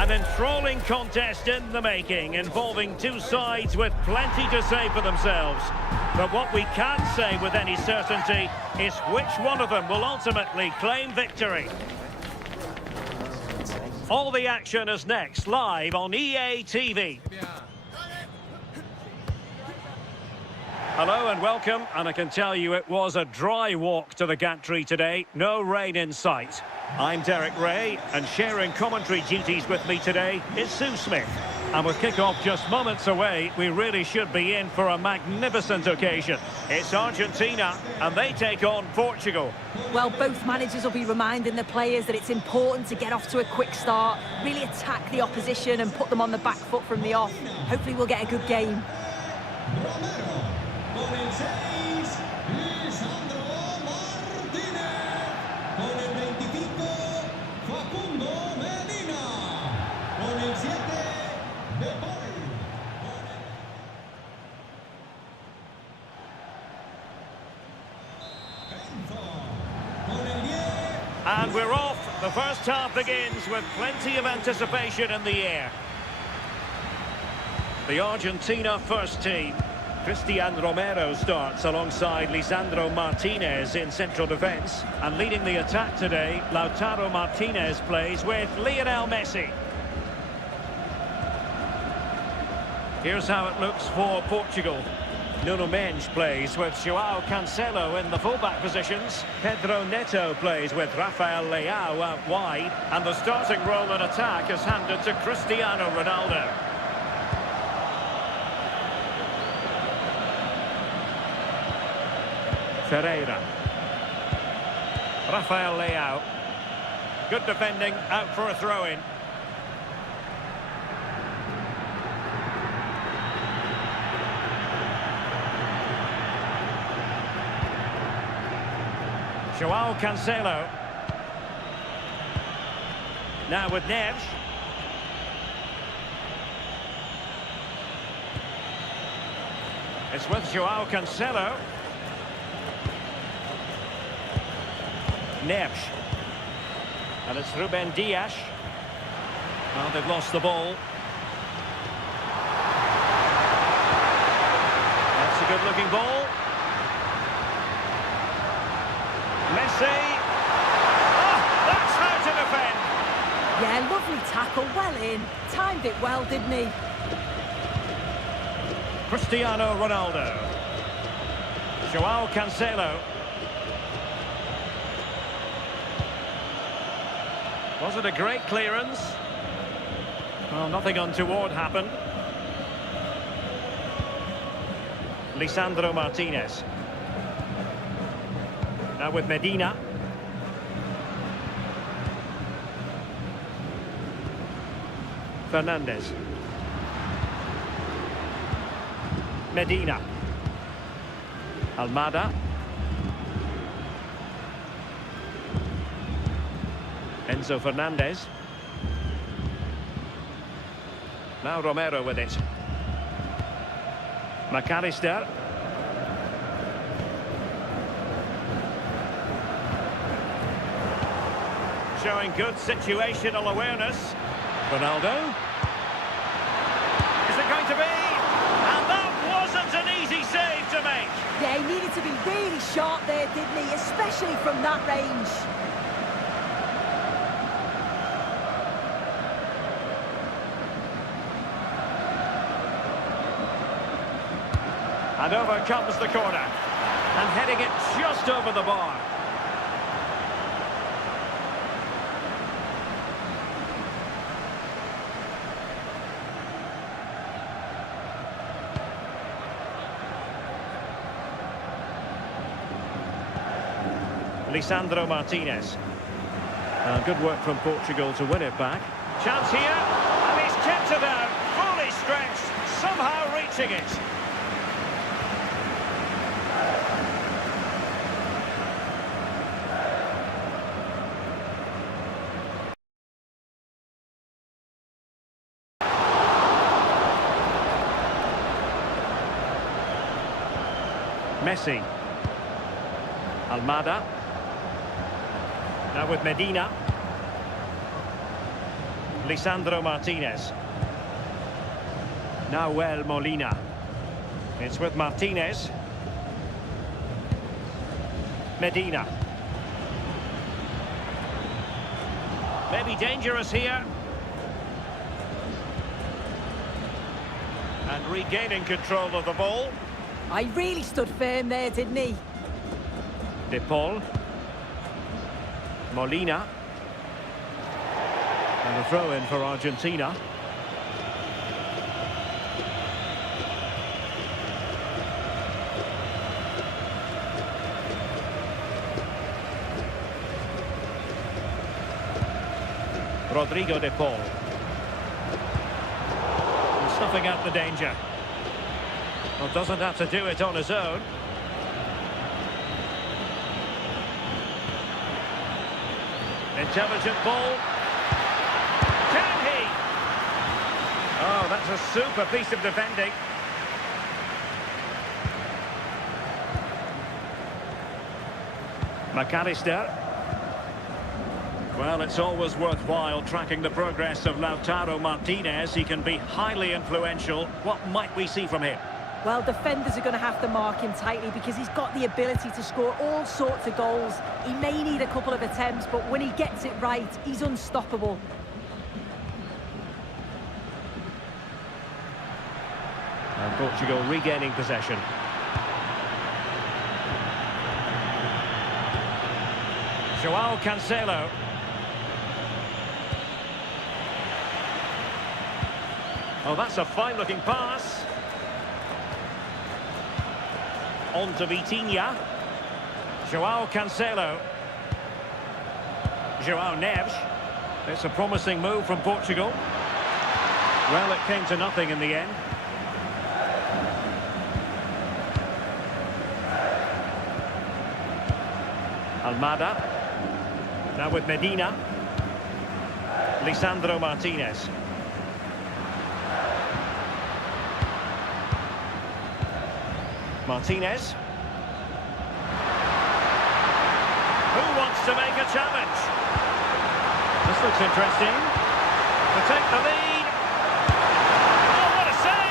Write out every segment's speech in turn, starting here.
An enthralling contest in the making, involving two sides with plenty to say for themselves. But what we can say with any certainty is which one of them will ultimately claim victory. All the action is next, live on EA TV. Hello and welcome, and I can tell you it was a dry walk to the gantry today, no rain in sight. I'm Derek Ray, and sharing commentary duties with me today is Sue Smith. And with kick-off just moments away, we really should be in for a magnificent occasion. It's Argentina, and they take on Portugal. Well, both managers will be reminding the players that it's important to get off to a quick start, really attack the opposition and put them on the back foot from the off. Hopefully we'll get a good game. And we're off. The first half begins with plenty of anticipation in the air. The Argentina first team. Cristiano Ronaldo starts alongside Lisandro Martinez in central defence. And leading the attack today, Lautaro Martinez plays with Lionel Messi. Here's how it looks for Portugal. Nuno Mendes plays with João Cancelo in the fullback positions. Pedro Neto plays with Rafael Leao out wide. And the starting role in attack is handed to Cristiano Ronaldo. Ferreira. Rafael Leao. Good defending, out for a throw-in. João Cancelo. Now with Neves. It's with João Cancelo. Neves. And it's Ruben Dias. Well, they've lost the ball. That's a good-looking ball. Messi. Oh, that's how to defend. Yeah, lovely tackle, well in. Timed it well, didn't he? Cristiano Ronaldo. João Cancelo. Was it a great clearance? Well, nothing untoward happened. Lisandro Martinez. Now with Medina. Fernandez. Medina. Almada. Enzo Fernandez. Now Romero with it. McAllister. Showing good situational awareness. Ronaldo. Is it going to be? And that wasn't an easy save to make. Yeah, he needed to be really sharp there, didn't he? Especially from that range. And over comes the corner. And heading it just over the bar. Lisandro Martinez. Good work from Portugal to win it back. Chance here, and he's kept it out, fully stretched, somehow reaching it. Messi. Almada. Now with Medina. Lisandro Martinez. Nahuel Molina. It's with Martinez. Medina. Maybe dangerous here. And regaining control of the ball. I really stood firm there, didn't he? De Paul. Molina. And a throw-in for Argentina. Rodrigo de Paul. Snuffing out the danger. Well, doesn't have to do it on his own. Intelligent ball. Can he? Oh, that's a super piece of defending. McAllister. Well, it's always worthwhile tracking the progress of Lautaro Martinez. He can be highly influential. What might we see from him? Well, defenders are going to have to mark him tightly because he's got the ability to score all sorts of goals. He may need a couple of attempts, but when he gets it right, he's unstoppable. And Portugal regaining possession. João Cancelo. Oh, that's a fine-looking pass. On to Vitinha. João Cancelo. João Neves. It's a promising move from Portugal. Well, it came to nothing in the end. Almada. Now with Medina. Lisandro Martinez. Martinez. Who wants to make a challenge? This looks interesting. To take the lead. Oh, what a save!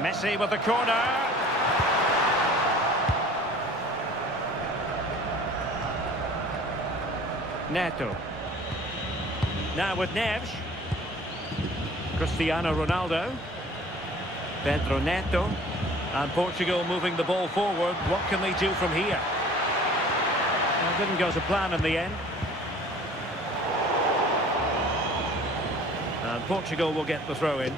Messi with the corner. Neto. Now with Neves. Cristiano Ronaldo. Pedro Neto. And Portugal moving the ball forward. What can they do from here? Well, it didn't go to plan in the end. And Portugal will get the throw in.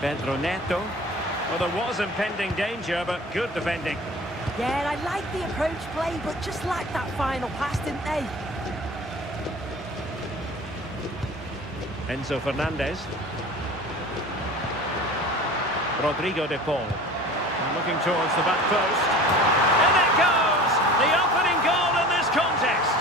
Pedro Neto. Well, there was impending danger, but good defending. Yeah, I like the approach play, but just lacked that final pass, didn't they? Enzo Fernandez. Rodrigo de Paul. Looking towards the back post. And it goes! The opening goal in this contest.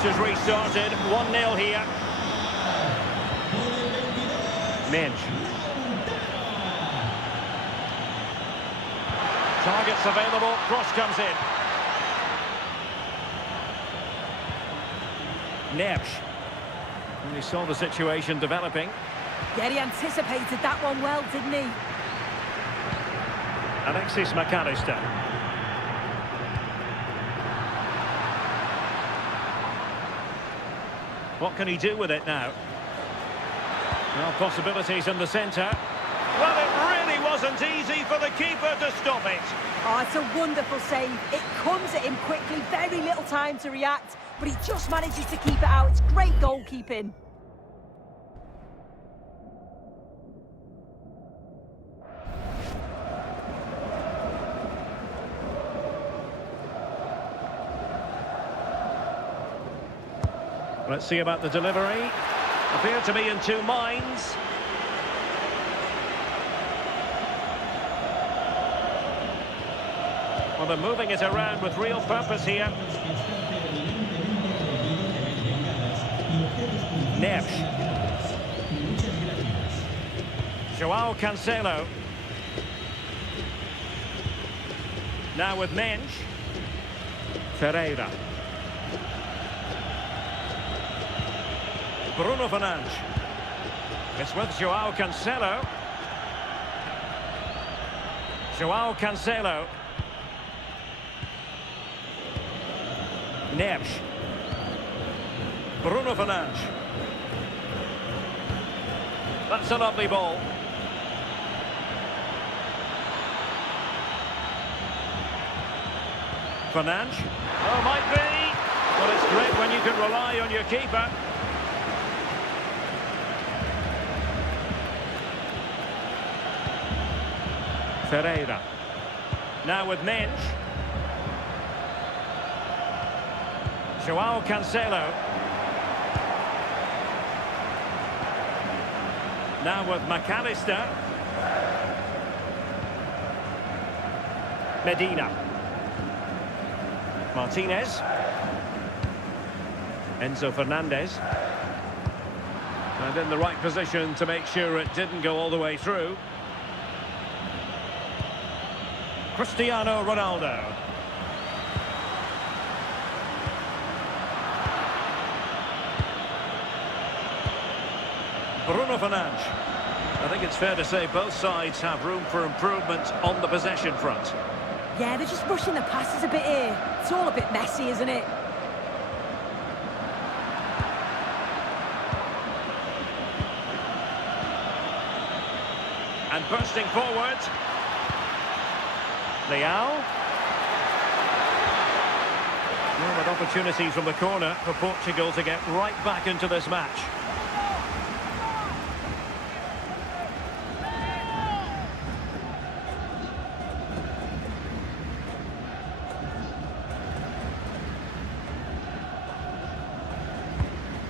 Has restarted, 1-0 here. Minge. Targets available, cross comes in. Neves. And he saw the situation developing. Yeah, he anticipated that one well, didn't he? Alexis McAllister. What can he do with it now? Well, possibilities in the centre. Well, it really was wasn't easy for the keeper to stop it. Oh, it's a wonderful save. It comes at him quickly, very little time to react, but he just manages to keep it out. It's great goalkeeping. Let's see about the delivery. Appear to be in two minds. Well, they're moving it around with real purpose here. Neves. Joao Cancelo. Now with Mensch. Ferreira. Bruno Fernandes. It's with Joao Cancelo. Joao Cancelo. Neves. Bruno Fernandes. That's a lovely ball. Fernandes. Oh, might be. Well, it's great when you can rely on your keeper. Ferreira. Now with Mensch. Joao Cancelo. Now with McAllister. Medina. Martinez. Enzo Fernandez. And in the right position to make sure it didn't go all the way through. Cristiano Ronaldo. Bruno Fernandes. I think it's fair to say both sides have room for improvement on the possession front. Yeah, they're just rushing the passes a bit here. It's all a bit messy, isn't it? And bursting forward. Leao. Well, with opportunities from the corner for Portugal to get right back into this match.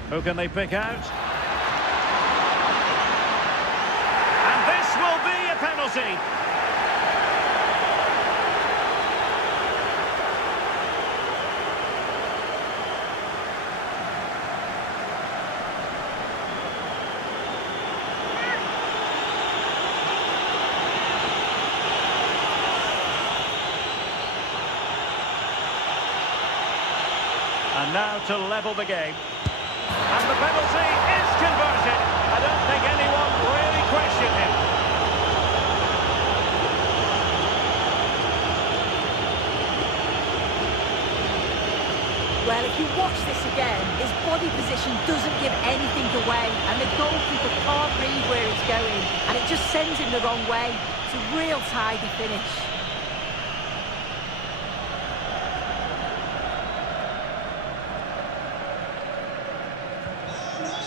Who can they pick out? And this will be a penalty. And now to level the game. And the penalty is converted. I don't think anyone really questioned him. Well, if you watch this again, his body position doesn't give anything away, and the goalkeeper can't read where it's going, and it just sends him the wrong way. It's a real tidy finish.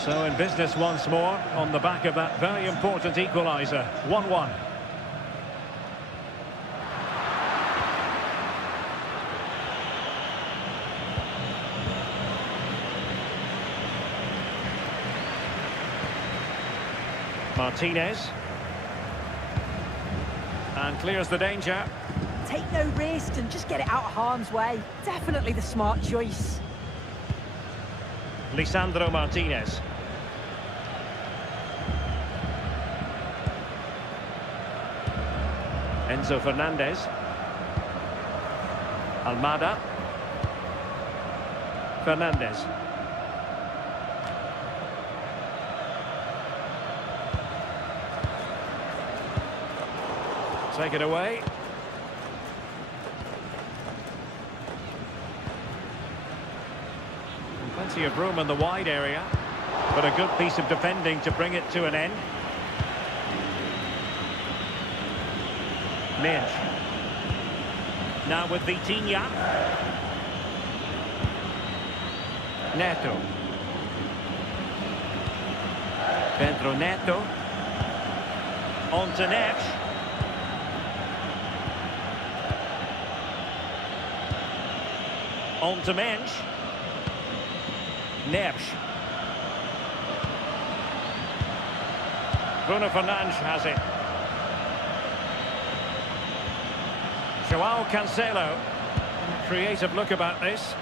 So in business once more, on the back of that very important equaliser. 1-1. Martinez. And clears the danger. Take no risk and just get it out of harm's way. Definitely the smart choice. Lisandro Martinez. Enzo Fernandez. Almada. Fernandez. Take it away. Plenty of room in the wide area, but a good piece of defending to bring it to an end. Minch. Now with Vitinha. Neto. Pedro Neto. On to Neves. On to Mensch. Neves. Bruno Fernandes has it. Joao Cancelo. Creative look about this.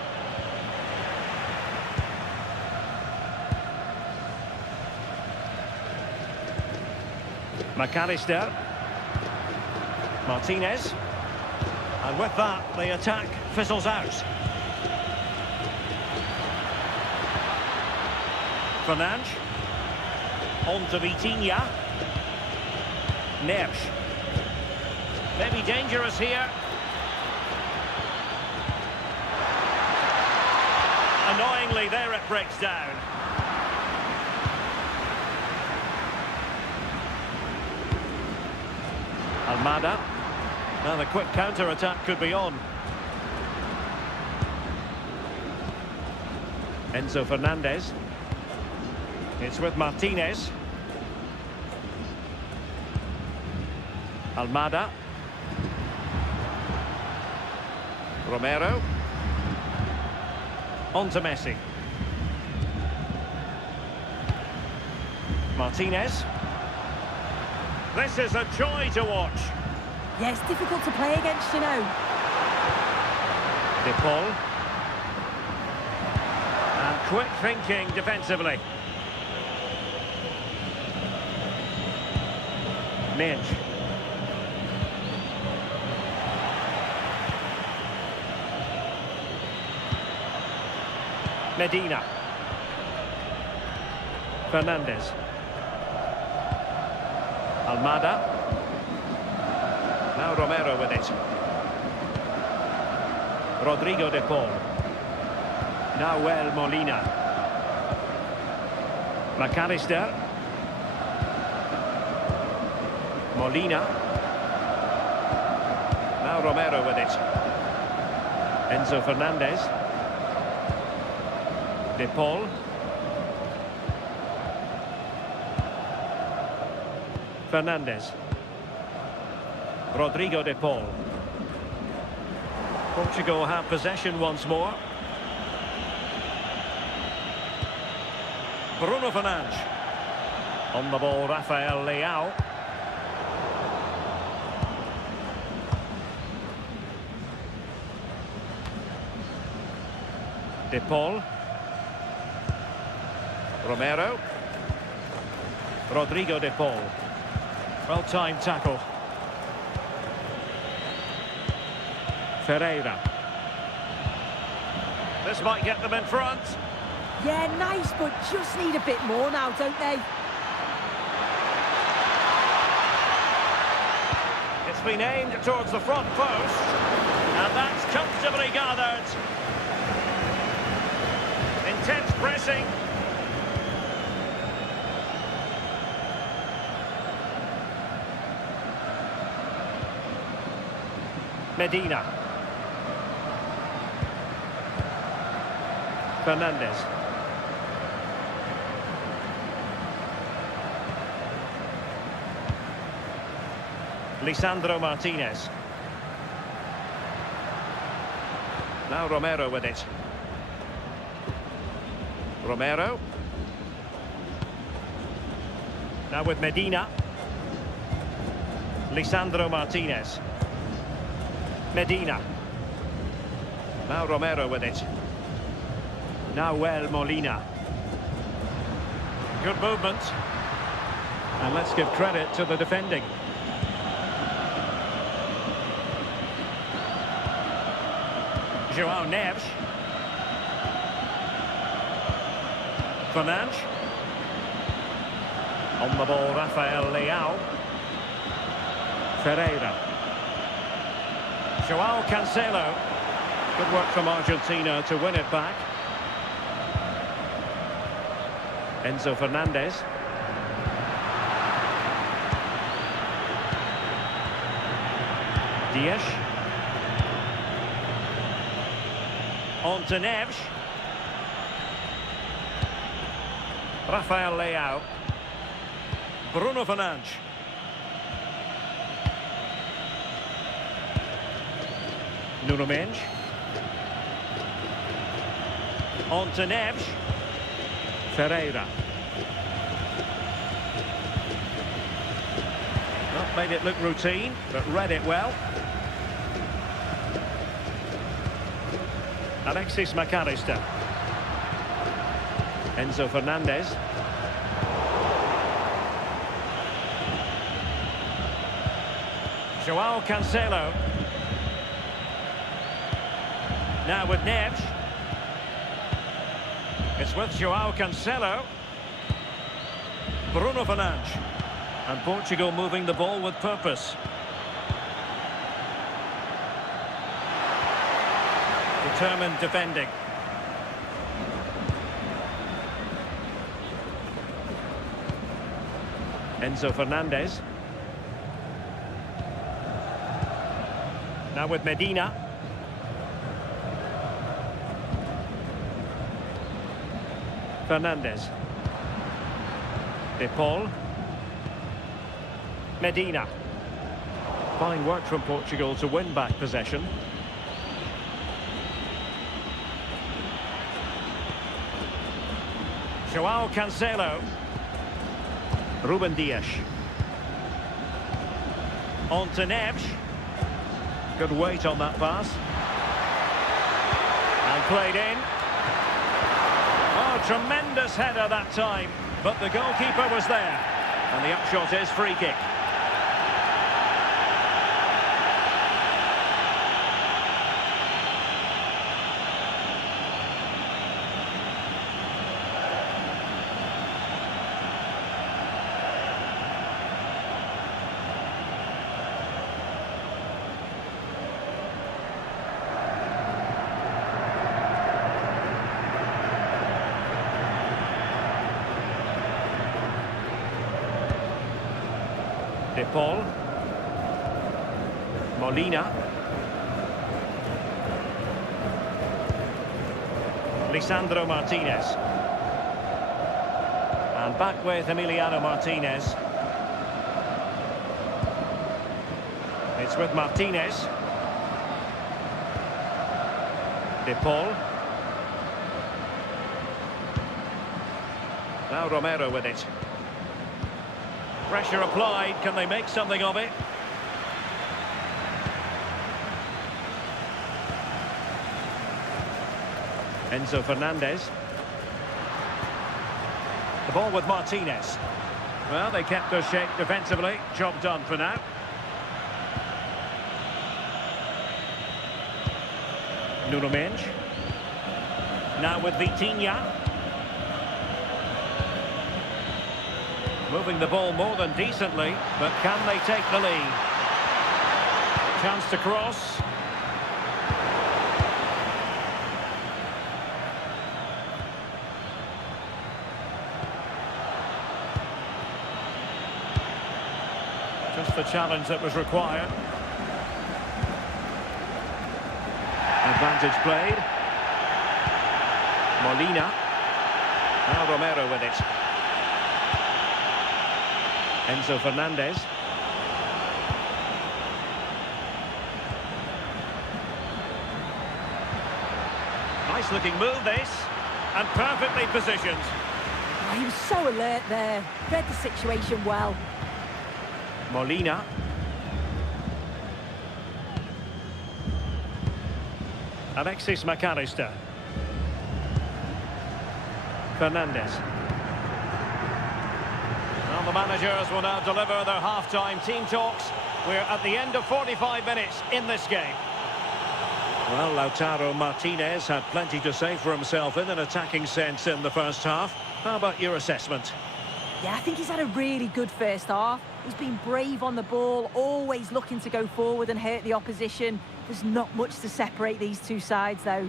McAllister. Martinez. And with that, the attack fizzles out. Fernandes. On to Vitinha. Neves. Maybe dangerous here. Annoyingly, there it breaks down. Almada. Now the quick counter-attack could be on. Enzo Fernandez. It's with Martinez. Almada. Romero. On to Messi. Martinez. This is a joy to watch. Yeah, it's difficult to play against, you know. De Paul. And quick thinking defensively. Minch. Medina. Fernandez. Almada. Now Romero with it. Rodrigo de Paul. Now Molina. McAllister. Molina. Now Romero with it. Enzo Fernandez. De Paul. Fernandez. Rodrigo de Paul. Portugal have possession once more. Bruno Fernandes. On the ball, Rafael Leao. De Paul. Romero. Rodrigo de Paul. Well-timed tackle. Ferreira. This might get them in front. Yeah, nice, but just need a bit more now, don't they? It's been aimed towards the front post. And that's comfortably gathered. Intense pressing. Medina. Fernandez. Lisandro Martinez. Now Romero with it. Romero. Now with Medina. Lisandro Martinez. Medina. Now Romero with it. Now Molina. Good movement. And let's give credit to the defending. Joao Neves. Fernandes. On the ball, Rafael Leao. Ferreira. Joao Cancelo. Good work from Argentina to win it back. Enzo Fernandez. Dias. On to Neves. Rafael Leao. Bruno Fernandes. Nuno Mendes. On to Neves. Ferreira. Not made it look routine, but read it well. Alexis McAllister. Enzo Fernandez. Joao Cancelo. Now with Neves. It's with Joao Cancelo. Bruno Fernandes. And Portugal moving the ball with purpose. Determined defending. Enzo Fernandez. Now with Medina. Fernandez. De Paul. Medina. Fine work from Portugal to win back possession. Joao Cancelo. Ruben Dias. On to Neves. Good weight on that pass. And played in. Oh, tremendous header that time. But the goalkeeper was there. And the upshot is free kick. De Paul. Molina. Lisandro Martinez. And back with Emiliano Martinez. It's with Martinez. De Paul. Now Romero with it. Pressure applied, can they make something of it? Enzo Fernandez. The ball with Martinez. Well, they kept their shape defensively. Job done for now. Nuno Mendes. Now with Vitinha. Moving the ball more than decently, but can they take the lead? Chance to cross. Just the challenge that was required. Advantage played. Molina. Now Romero with it. Enzo Fernandez. Nice looking move this, and perfectly positioned. Oh, he was so alert there, read the situation well. Molina. Alexis McAllister. Fernandez. Well, the managers will now deliver their half-time team talks. We're at the end of 45 minutes in this game. Well, Lautaro Martinez had plenty to say for himself in an attacking sense in the first half. How about your assessment? Yeah, I think he's had a really good first half. He's been brave on the ball, always looking to go forward and hurt the opposition. There's not much to separate these two sides, though.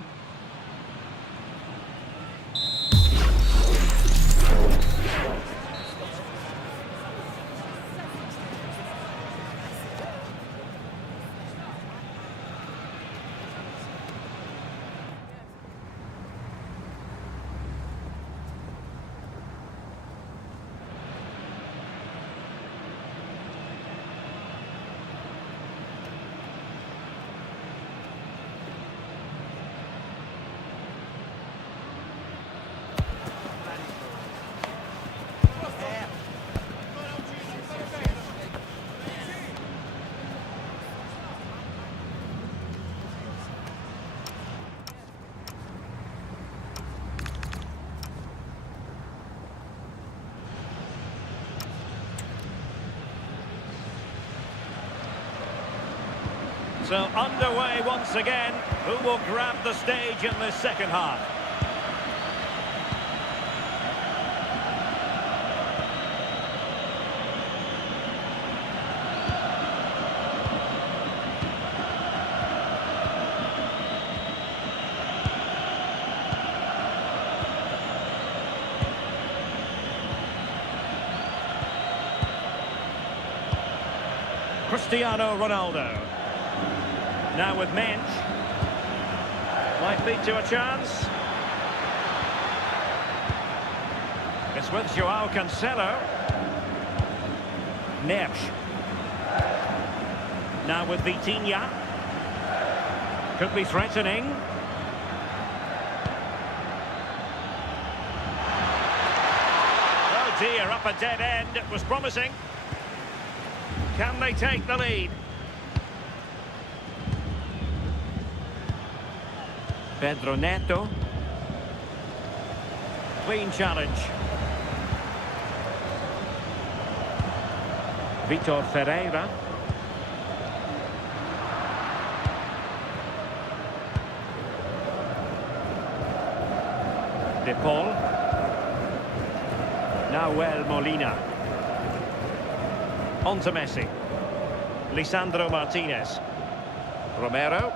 So underway once again. Who will grab the stage in this second half? Cristiano Ronaldo. Now with Mensch. Might lead to a chance. It's with Joao Cancelo. Neves. Now with Vitinha. Could be threatening. Oh dear, up a dead end. It was promising. Can they take the lead? Pedro Neto. Clean challenge. Vitor Ferreira. De Paul. Nahuel Molina. On to Messi. Lisandro Martinez. Romero.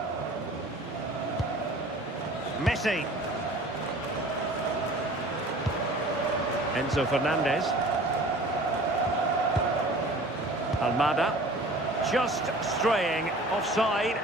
Messi. Enzo Fernandez. Almada. Just straying offside.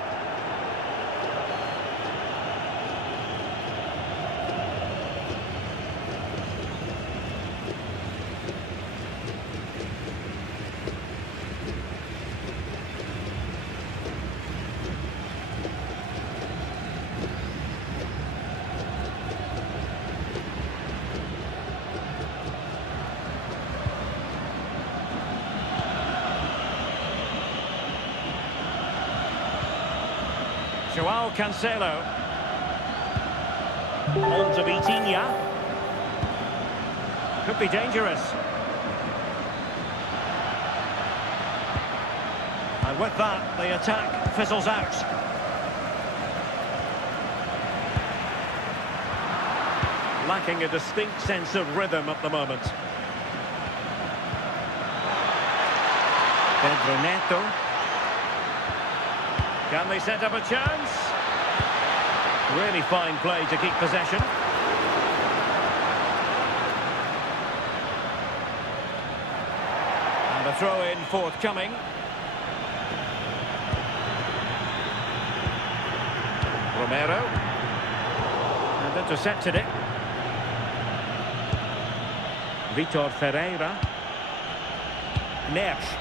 Joao Cancelo. On to Vitinha. Could be dangerous. And with that, the attack fizzles out. Lacking a distinct sense of rhythm at the moment. Pedro Neto. Can they set up a chance? Really fine play to keep possession. And a throw-in forthcoming. Romero. And intercepted it. Vitor Ferreira. Neves.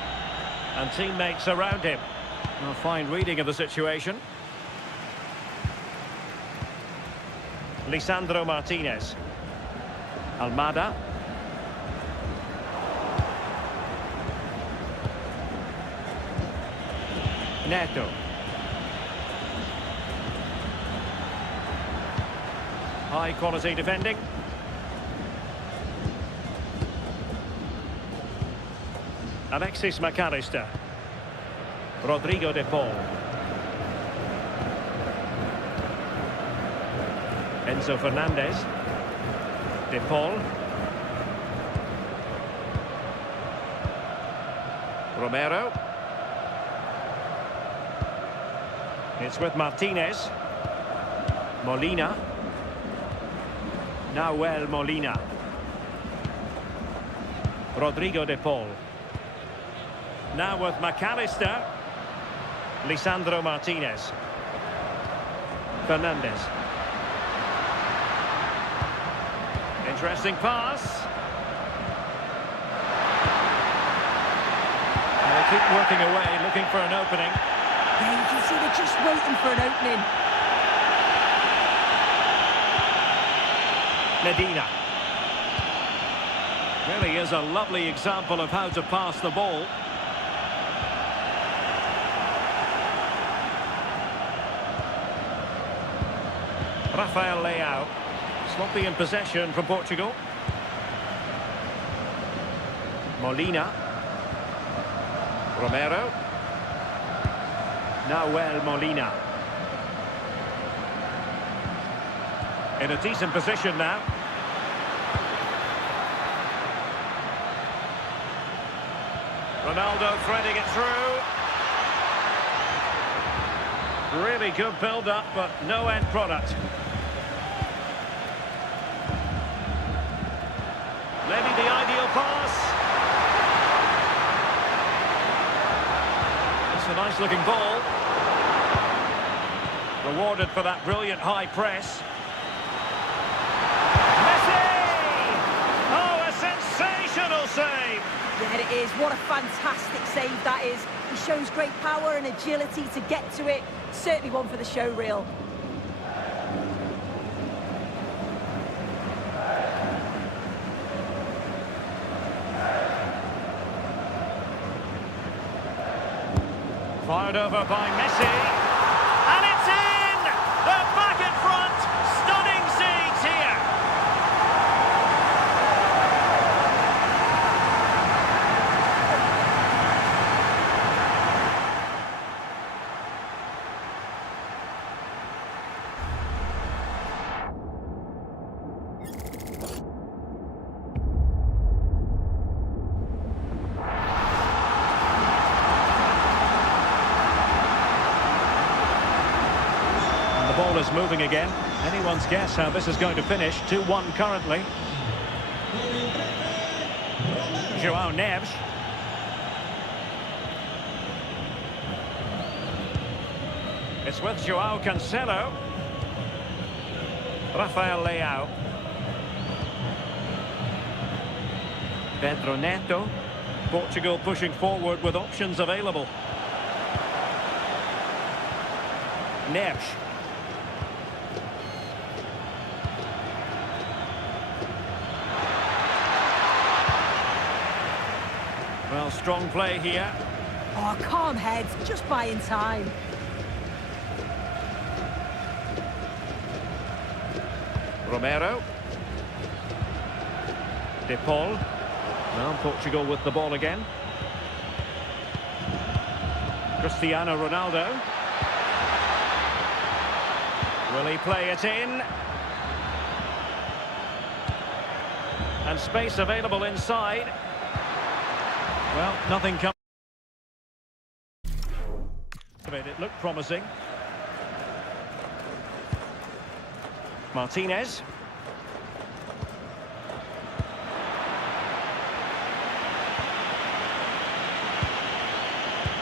And teammates around him. A fine reading of the situation. Lisandro Martinez. Almada. Neto. High quality defending. Alexis McAllister. Rodrigo de Paul. Enzo Fernandez. De Paul. Romero. It's with Martinez. Molina. Nahuel Molina. Rodrigo de Paul. Now with McAllister. Lisandro Martinez. Fernandez. Interesting pass. And they keep working away, looking for an opening. Yeah, you can see they're just waiting for an opening. Medina. Really is a lovely example of how to pass the ball. Rafael Leao. Sloppy in possession from Portugal. Molina. Romero. Nahuel Molina. In a decent position now. Ronaldo threading it through. Really good build-up, but no end product. Maybe the ideal pass. It's a nice-looking ball. Rewarded for that brilliant high press. Messi! Oh, a sensational save! Yeah, it is. What a fantastic save that is. He shows great power and agility to get to it. Certainly one for the show reel. Fired over by Messi. And it's in! They're back in front! Stunning scenes here! The ball is moving again. Anyone's guess how this is going to finish. 2-1 currently. João Neves. It's with João Cancelo. Rafael Leao. Pedro Neto. Portugal pushing forward with options available. Neves. Well, strong play here. Oh, calm heads, just buying time. Romero. De Paul. Now Portugal with the ball again. Cristiano Ronaldo. Will he play it in? And space available inside. Well, nothing comes of it. It looked promising. Martinez.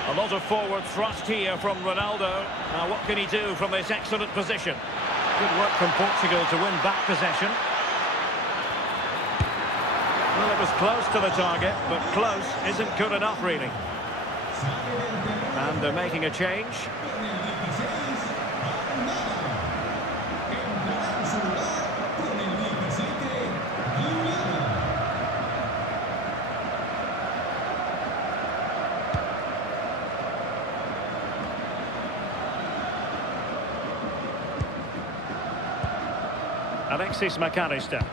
A lot of forward thrust here from Ronaldo. Now, what can he do from this excellent position? Good work from Portugal to win back possession. Well, it was close to the target, but close isn't good enough, really. And they're making a change. Alexis McAllister.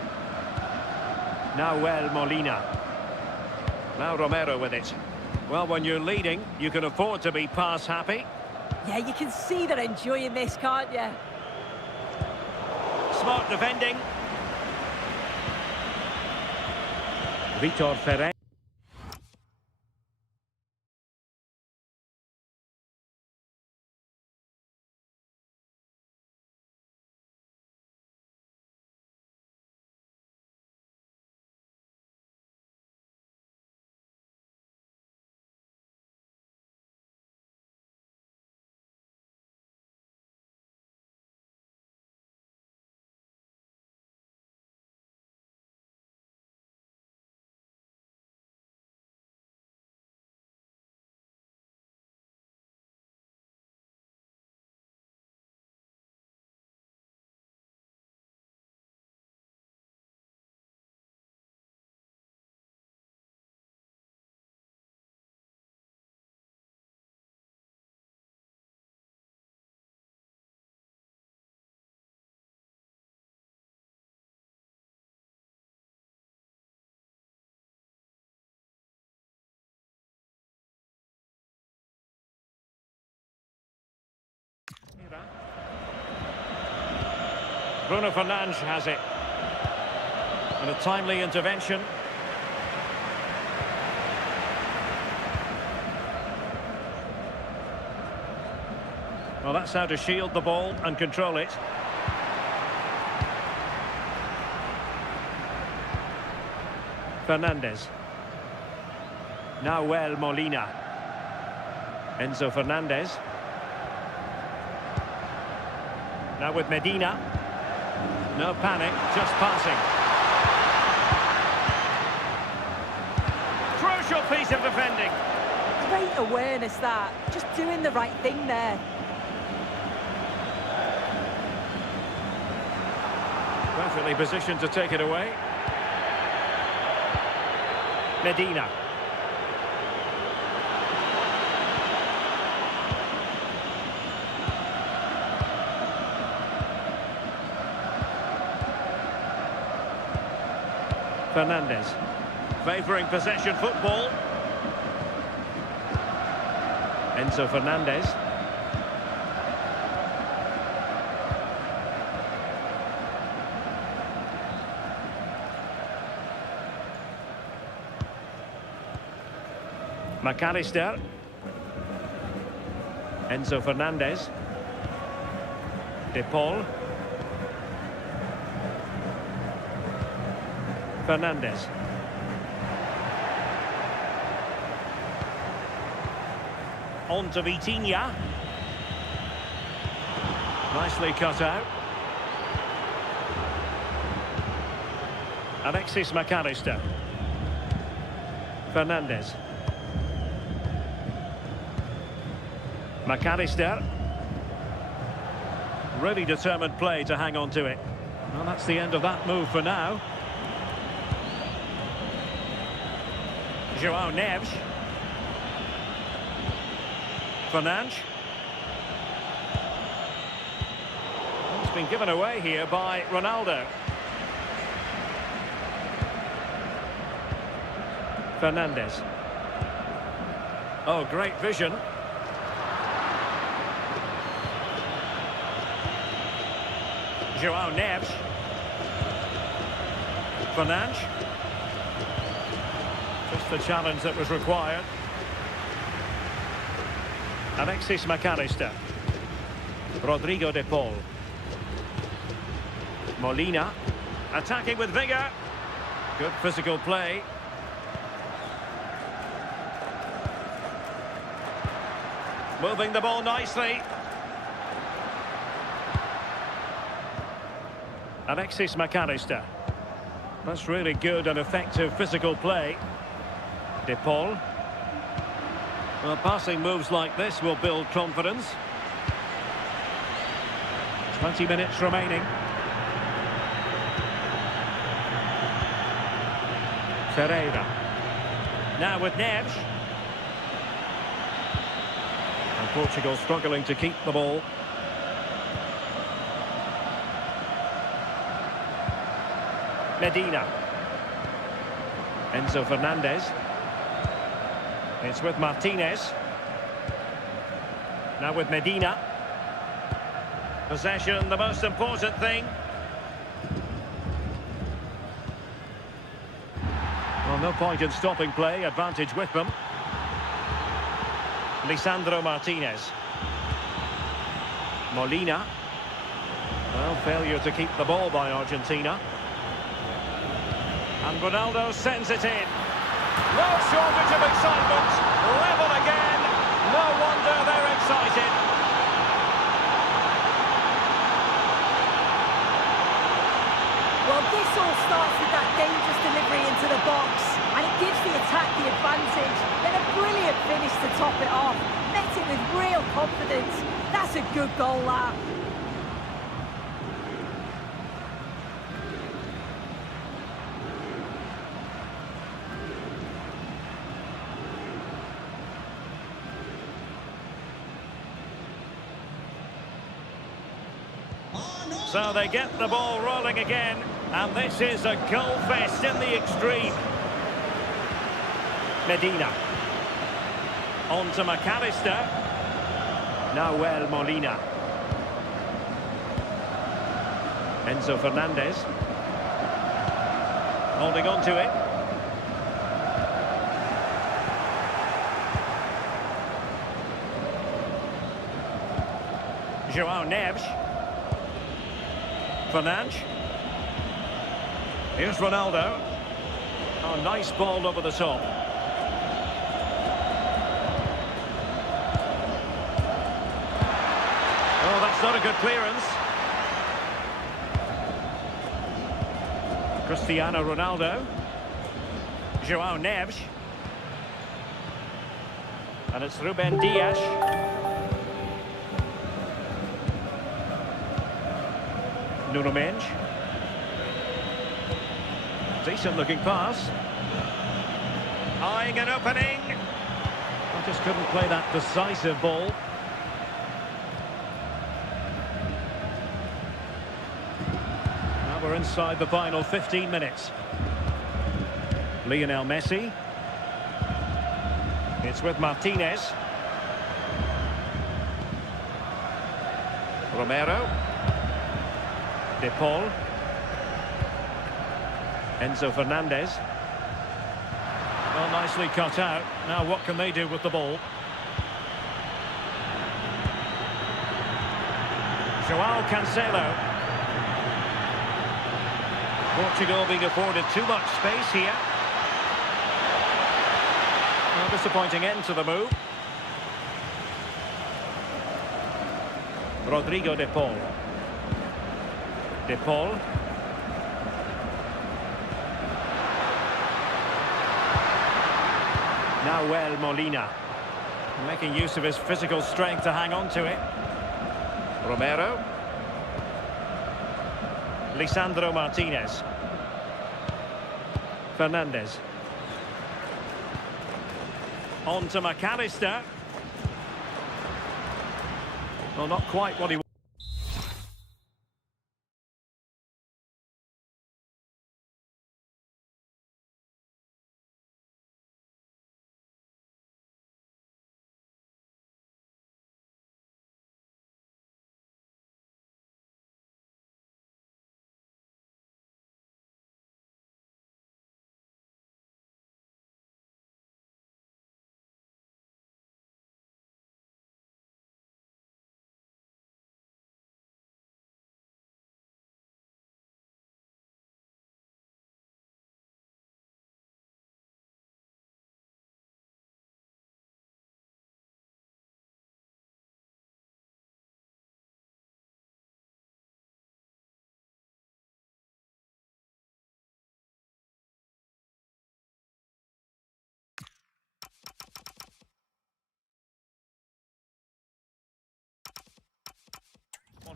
Nahuel Molina. Now Romero with it. Well, when you're leading, you can afford to be pass happy. Yeah, you can see they're enjoying this, can't you? Smart defending. Vitor Ferreira. Bruno Fernandes has it. And a timely intervention. Well, that's how to shield the ball and control it. Fernandes. Nahuel Molina. Enzo Fernandez. Now with Medina. No panic, just passing. Crucial piece of defending. Great awareness that. Just doing the right thing there. Perfectly positioned to take it away. Medina. Fernandes. Favouring possession football. Enzo Fernandez. McAllister. Enzo Fernandez. De Paul. Fernandes. On to Vitinha. Nicely cut out. Alexis McAllister. Fernandes. McAllister. Really determined play to hang on to it. Well, that's the end of that move for now. João Neves. Fernandes. It's been given away here by Ronaldo. Fernandes. Oh, great vision. João Neves. Fernandes. Just the challenge that was required. Alexis McAllister. Rodrigo de Paul. Molina. Attacking with vigour. Good physical play. Moving the ball nicely. Alexis McAllister. That's really good and effective physical play. De Paul. Well, passing moves like this will build confidence. 20 minutes remaining. Ferreira. Now with Neves. And Portugal struggling to keep the ball. Medina. Enzo Fernandez. It's with Martinez. Now with Medina. Possession, the most important thing. Well, no point in stopping play. Advantage with them. Lisandro Martinez. Molina. Well, failure to keep the ball by Argentina. And Ronaldo sends it in. No shortage of excitement. Level again. No wonder they're excited. Well, this all starts with that dangerous delivery into the box, and it gives the attack the advantage. Then a brilliant finish to top it off. Met it with real confidence. That's a good goal, that. So they get the ball rolling again, and this is a goal fest in the extreme. Medina. On to McAllister. Nahuel Molina. Enzo Fernandez. Holding on to it. João Neves. Fernandes. Here's Ronaldo. Oh, nice ball over the top. Oh, that's not a good clearance. Cristiano Ronaldo. João Neves. And it's Ruben Dias. Nuno Mendes. Decent looking pass. Eyeing an opening. I just couldn't play that decisive ball. Now we're inside the final 15 minutes. Lionel Messi. It's with Martinez. Romero. De Paul. Enzo Fernandez. Well, nicely cut out. Now what can they do with the ball? João Cancelo. Portugal being afforded too much space here. Well, disappointing end to the move. Rodrigo De Paul. De Paul. Nahuel Molina. Making use of his physical strength to hang on to it. Romero. Lisandro Martinez. Fernandez. On to McAllister. Well, not quite what he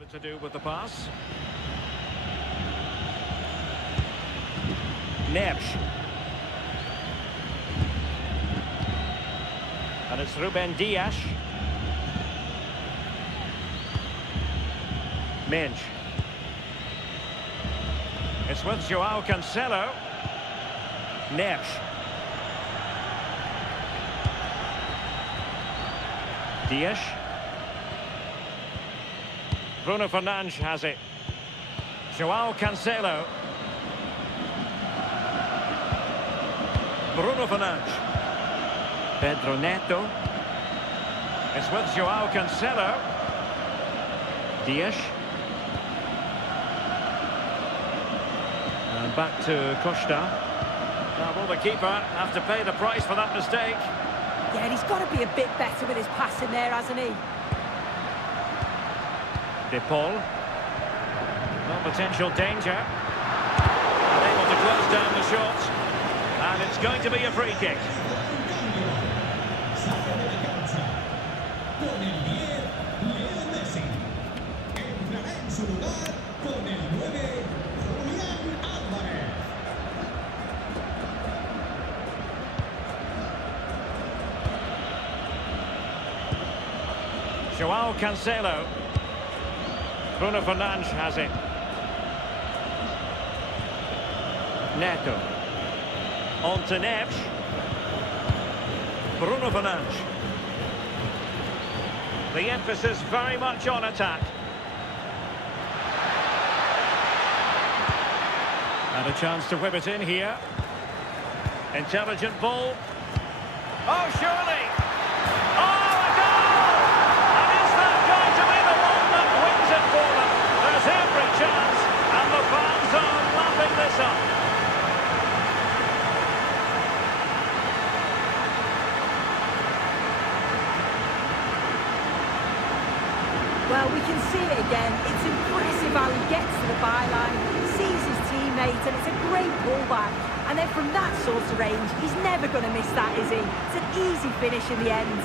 wanted to do with the pass. Neves. And it's Ruben Dias. Mendes. It's with João Cancelo. Neves. Dias. Bruno Fernandes has it. João Cancelo. Bruno Fernandes. Pedro Neto. It's with João Cancelo. Dias. And back to Costa. Now will the keeper have to pay the price for that mistake? Yeah, and he's got to be a bit better with his passing there, hasn't he? De Paul. Well, potential danger. Unable to close down the shot. And it's going to be a free kick. João Cancelo. Bruno Fernandes has it. Neto. On to Neves. Bruno Fernandes. The emphasis very much on attack. And a chance to whip it in here. Intelligent ball. Oh, surely! Oh, a goal! And is that going to be the one that wins it for them? There's every chance, and the fans are lapping this up. Well, we can see it again. It's impressive how he gets to the byline, sees his teammate, and it's a great pullback. And then from that sort of range, he's never going to miss that, is he? It's an easy finish in the end.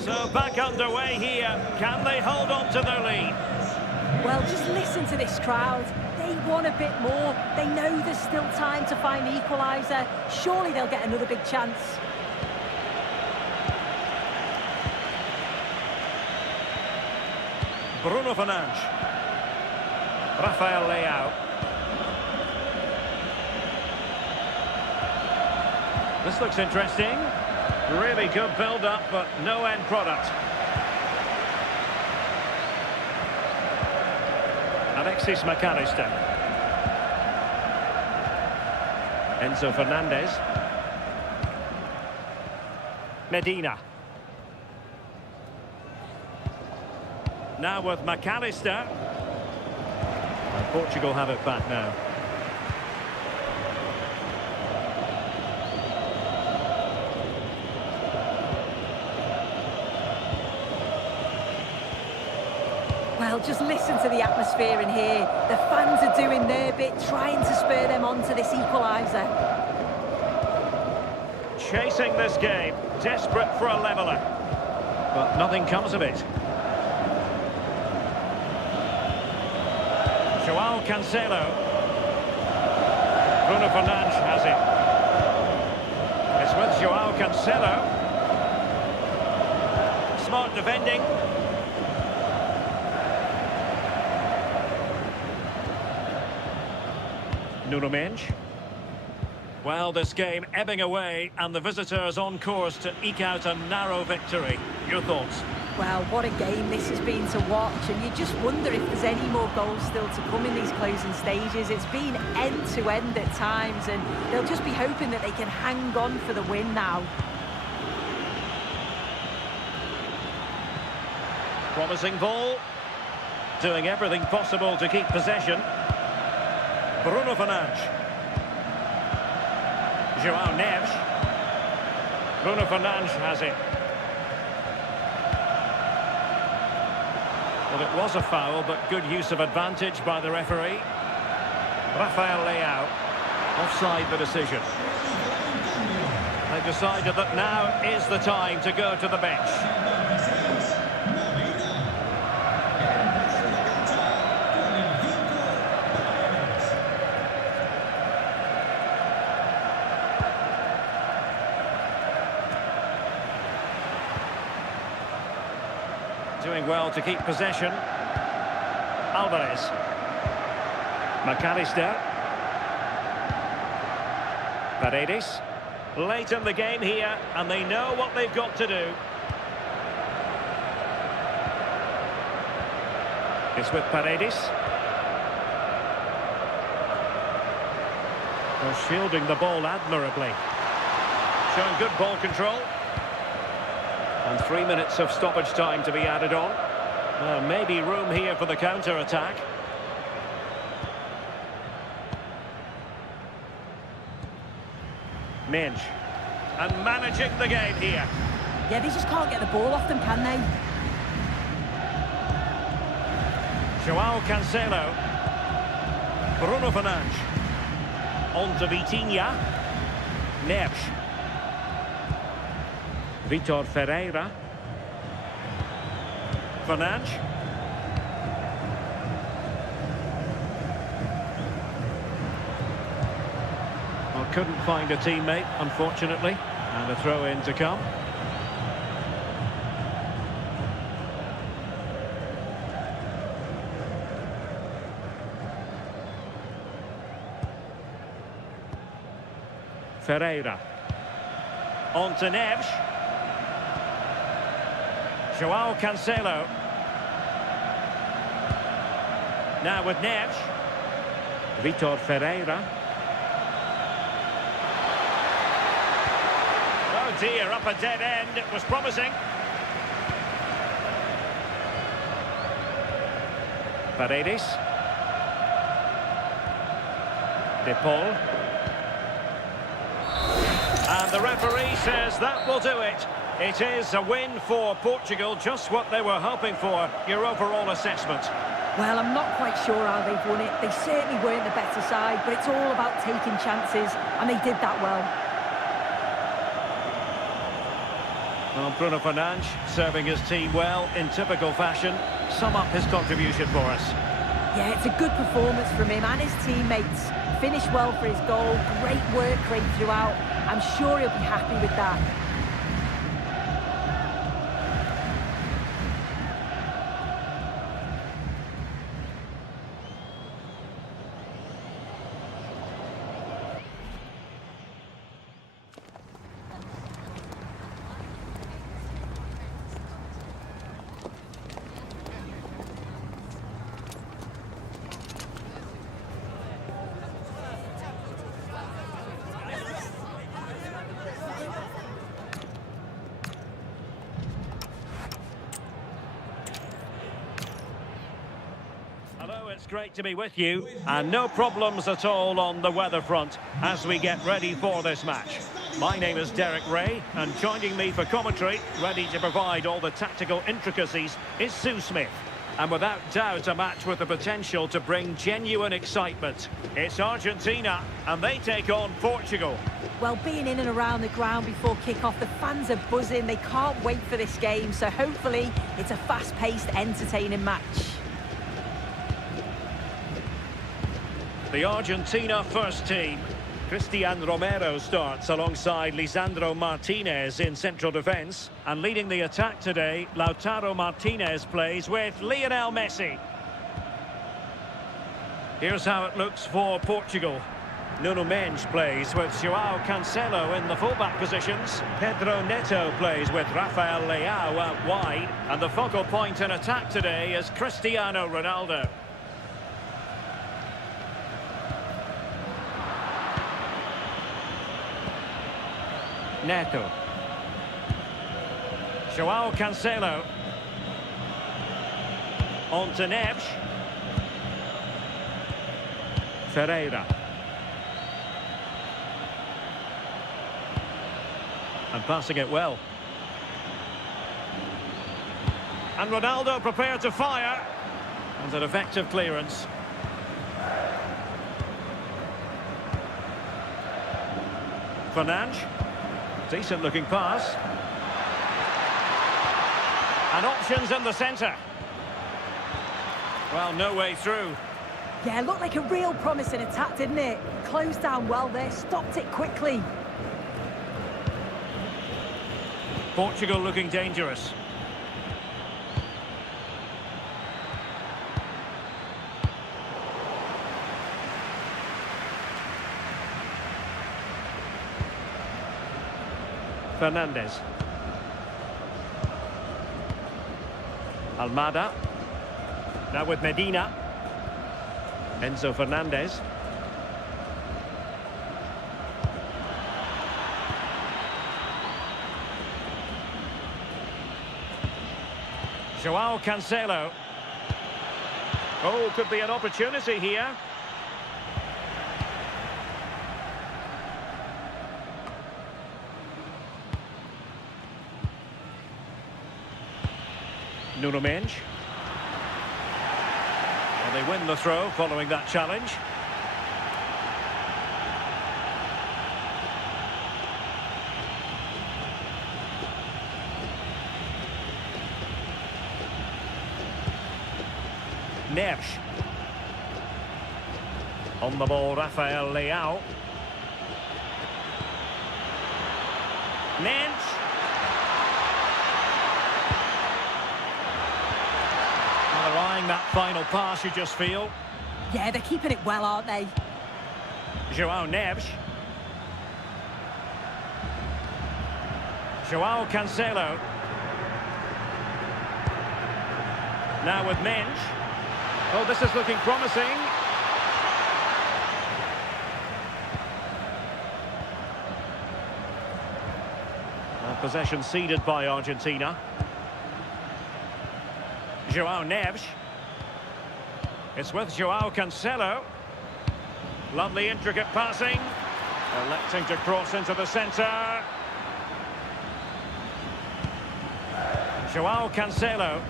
So back underway here. Can they hold on to their lead? Well, just listen to this crowd. They want a bit more. They know there's still time to find the equaliser. Surely they'll get another big chance. Bruno Fernandes. Rafael Leao. This looks interesting. Really good build-up, but no end product. Alexis McAllister. Enzo Fernandez. Medina. Now with McAllister. And Portugal have it back now. Well, just listen to the atmosphere in here. The fans are doing their bit, trying to spur them on to this equaliser. Chasing this game, desperate for a leveller. But nothing comes of it. Joao Cancelo. Bruno Fernandes has it. It's with Joao Cancelo. Smart defending. Nuno Mendes. Well, this game ebbing away, and the visitors on course to eke out a narrow victory. Your thoughts? Well, what a game this has been to watch, and you just wonder if there's any more goals still to come in these closing stages. It's been end-to-end at times, and they'll just be hoping that they can hang on for the win now. Promising ball. Doing everything possible to keep possession. Bruno Fernandes. Joao Neves. Bruno Fernandes has it. Well, it was a foul, but good use of advantage by the referee. Rafael Leao. Offside the decision. They've decided that now is the time to go to the bench. Doing well to keep possession. Alvarez. McAllister. Paredes. Late in the game here, and they know what they've got to do. It's with Paredes. Well, shielding the ball admirably. Showing good ball control. And 3 minutes of stoppage time to be added on. Maybe room here for the counter-attack. Mendes. And managing the game here. Yeah, they just can't get the ball off them, can they? Joao Cancelo. Bruno Fernandes. On to Vitinha. Neves. Vitor Ferreira. Fernandes. Well, couldn't find a teammate, unfortunately. And a throw-in to come. Ferreira. On to Neves. Joao Cancelo. Now with Neves. Vitor Ferreira. Oh dear, up a dead end. It was promising. Paredes. De Paul. And the referee says that will do it. It is a win for Portugal, just what they were hoping for. Your overall assessment? Well, I'm not quite sure how they've won it. They certainly weren't the better side, but it's all about taking chances, and they did that well. Well, Bruno Fernandes serving his team well in typical fashion. Sum up his contribution for us. Yeah, it's a good performance from him and his teammates. Finished well for his goal, great work rate throughout. I'm sure he'll be happy with that. Hello, it's great to be with you, and no problems at all on the weather front as we get ready for this match. My name is Derek Ray, and joining me for commentary, ready to provide all the tactical intricacies, is Sue Smith. And without doubt, a match with the potential to bring genuine excitement. It's Argentina, and they take on Portugal. Well, being in and around the ground before kick-off, the fans are buzzing. They can't wait for this game, so hopefully it's a fast-paced, entertaining match. The Argentina first team. Cristiano Ronaldo starts alongside Lisandro Martinez in central defence. And leading the attack today, Lautaro Martinez plays with Lionel Messi. Here's how it looks for Portugal. Nuno Mendes plays with Joao Cancelo in the fullback positions. Pedro Neto plays with Rafael Leao out wide. And the focal point in attack today is Cristiano Ronaldo. Neto. Joao Cancelo. On to Neves. Ferreira. And passing it well. And Ronaldo prepared to fire. And an effective clearance. Fernandes. Decent looking pass. And options in the centre. Well, no way through. Yeah, looked like a real promising attack, didn't it? Closed down well there, stopped it quickly. Portugal looking dangerous. Fernandes. Almada. Now with Medina. Enzo Fernandez. Joao Cancelo. Oh, could be an opportunity here. Nuno Mendes. Well, they win the throw following that challenge. Neves. On the ball, Rafael Leao. Mendes. They're eyeing that final pass, you just feel. Yeah, they're keeping it well, aren't they? Joao Neves. Joao Cancelo. Now with Mensch. Oh, this is looking promising. Possession ceded by Argentina. Joao Neves. It's with Joao Cancelo. Lovely intricate passing. Electing to cross into the centre. Joao Cancelo.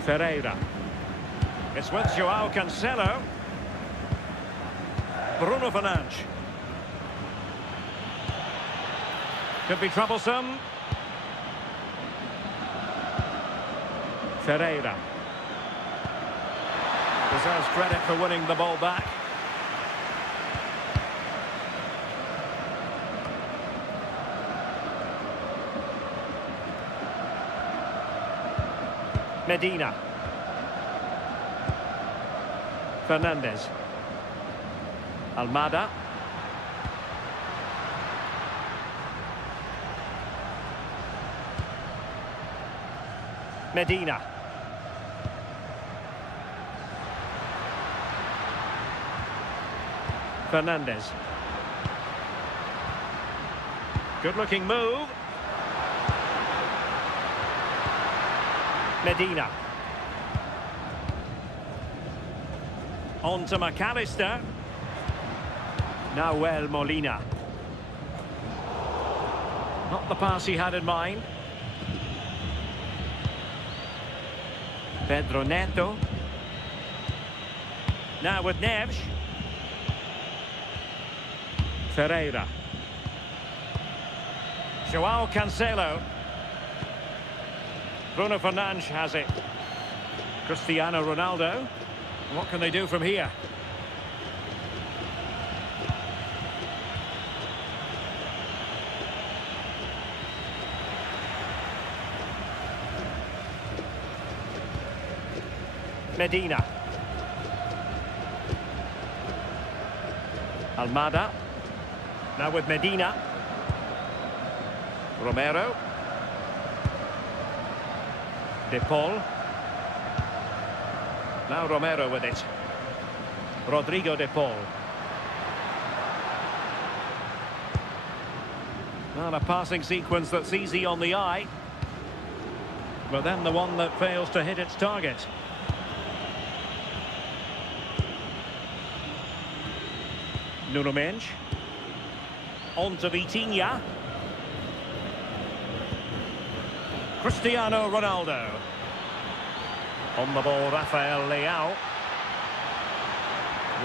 Ferreira. It's with Joao Cancelo. Bruno Fernandes. Could be troublesome. Ferreira. Deserves credit for winning the ball back. Medina. Fernandes. Almada. Medina. Fernandes. Good-looking move. Medina. On to McAllister. Nahuel Molina. Not the pass he had in mind. Pedro Neto. Now with Neves. Ferreira. Joao Cancelo. Bruno Fernandes has it. Cristiano Ronaldo. What can they do from here? Medina. Almada. Now with Medina. Romero. De Paul. Now Romero with it. Rodrigo De Paul. Not a passing sequence that's easy on the eye. But then the one that fails to hit its target. Nuno Mensch. On to Vitinha. Cristiano Ronaldo. On the ball, Rafael Leao.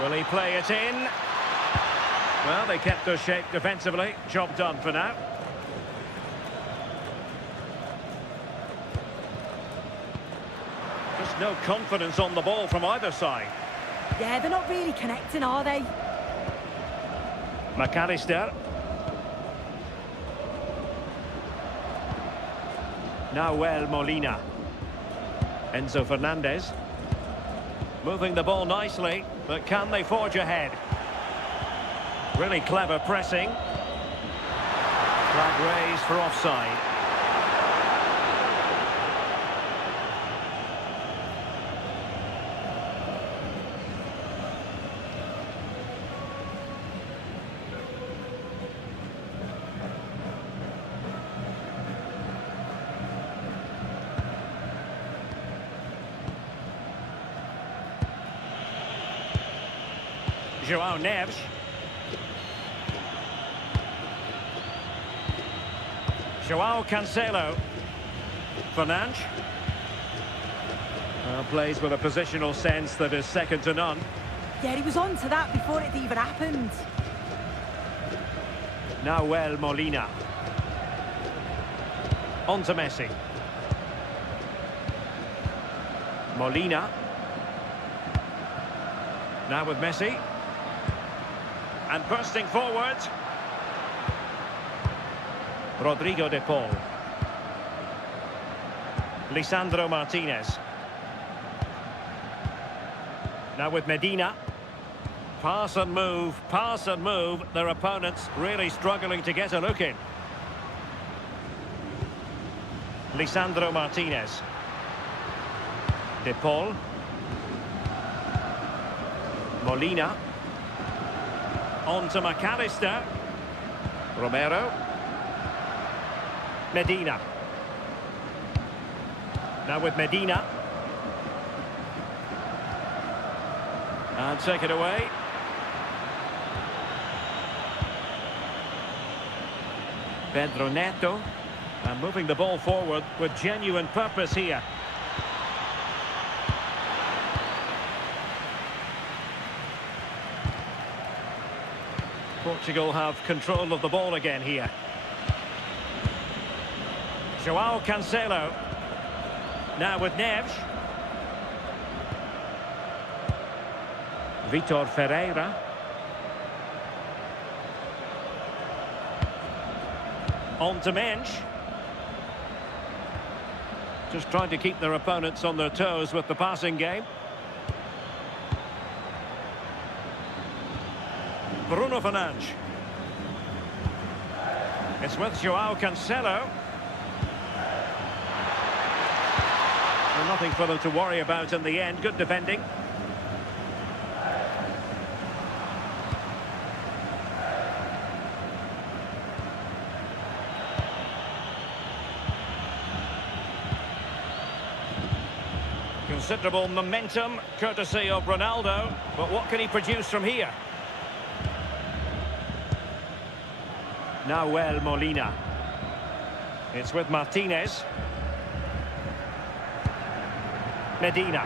Will he play it in? Well, they kept their shape defensively. Job done for now. Just no confidence on the ball from either side. Yeah, they're not really connecting, are they? McAllister. Nahuel Molina. Enzo Fernandez. Moving the ball nicely, but can they forge ahead? Really clever pressing. Flag raised for offside. Joao Neves. Joao Cancelo. Fernandes. Plays with a positional sense that is second to none. Yeah, he was on to that before it even happened. Nahuel Molina. On to Messi. Molina. Now with Messi. And bursting forward. Rodrigo De Paul. Lisandro Martinez. Now with Medina. Pass and move. Their opponents really struggling to get a look in. Lisandro Martinez. De Paul. Molina. On to McAllister. Romero. Medina. Now with Medina. And take it away. Pedro Neto. And moving the ball forward with genuine purpose here. Portugal have control of the ball again here. Joao Cancelo. Now with Neves. Vitor Ferreira. On to Mensch. Just trying to keep their opponents on their toes with the passing game. Bruno Fernandes. It's with Joao Cancelo. Well, nothing for them to worry about in the end. Good defending. Considerable momentum, courtesy of Ronaldo. But what can he produce from here? Nahuel Molina. It's with Martinez. Medina.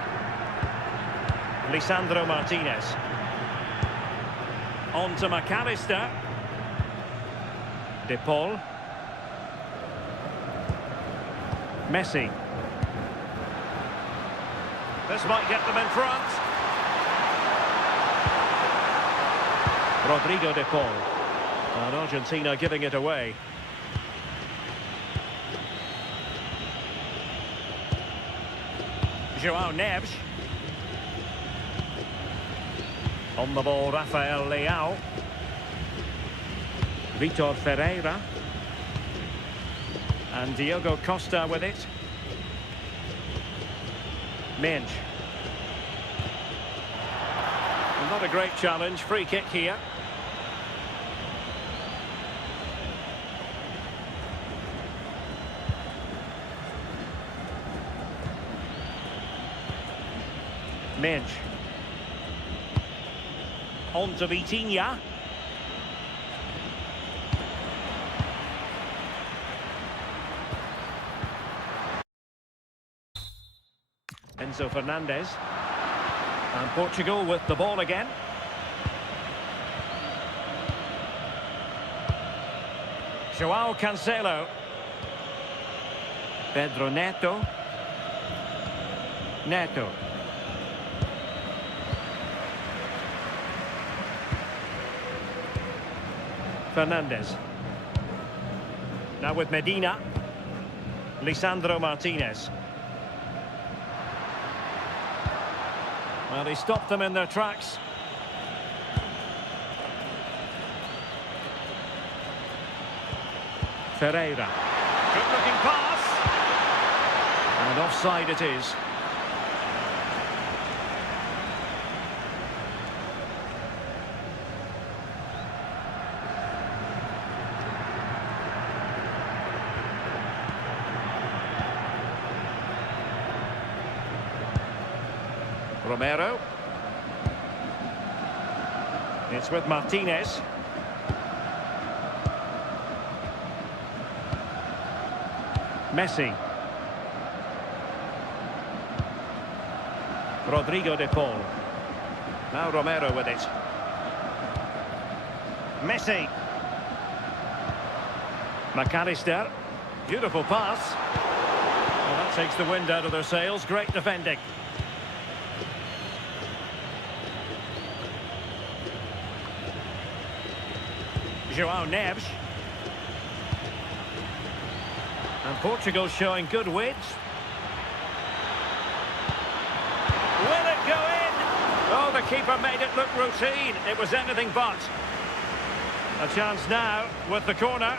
Lisandro Martinez. On to McAllister. De Paul. Messi. This might get them in front. Rodrigo de Paul. And Argentina giving it away. Joao Neves. On the ball, Rafael Leao. Vitor Ferreira. And Diogo Costa with it. Mensch. Not a great challenge. Free kick here. Mensch. On to Vitinha. Enzo Fernandez. And Portugal with the ball again. Joao Cancelo. Pedro Neto. Neto. Fernandez. Now with Medina. Lisandro Martinez. Well, he stopped them in their tracks. Ferreira. Good-looking pass. And offside it is. Romero. It's with Martinez. Messi. Rodrigo de Paul. Now Romero with it. Messi. McAllister. Beautiful pass. Well, that takes the wind out of their sails. Great defending. Joao Neves. And Portugal showing good width. Will it go in? Oh, the keeper made it look routine. It was anything but. A chance now with the corner.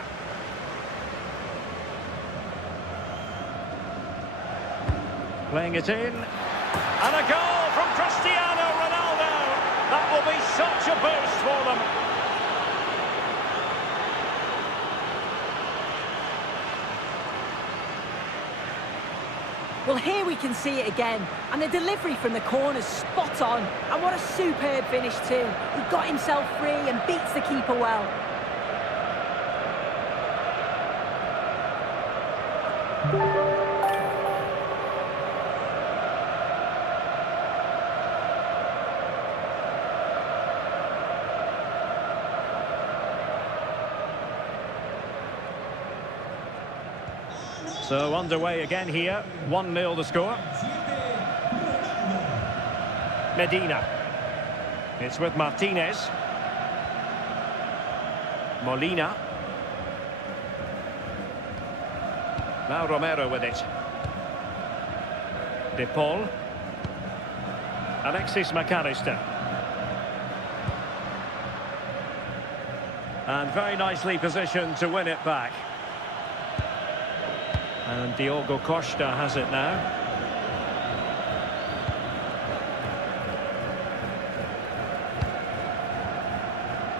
Playing it in. And a goal from Cristiano Ronaldo. That will be such a boost for them. Well, here we can see it again, and the delivery from the corner's spot on. And what a superb finish too. He got himself free and beats the keeper well. So underway again here, 1-0 the score. Medina. It's with Martinez. Molina. Now Romero with it. De Paul. Alexis McAllister. And very nicely positioned to win it back. And Diogo Costa has it now.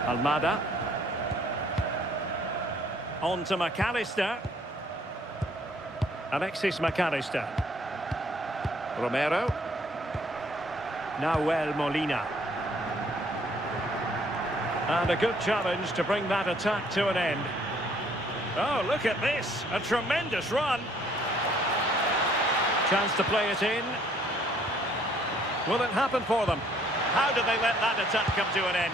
Almada. On to McAllister. Alexis McAllister. Romero. Now Molina. And a good challenge to bring that attack to an end. Oh, look at this. A tremendous run. Chance to play it in. Will it happen for them? How did they let that attack come to an end?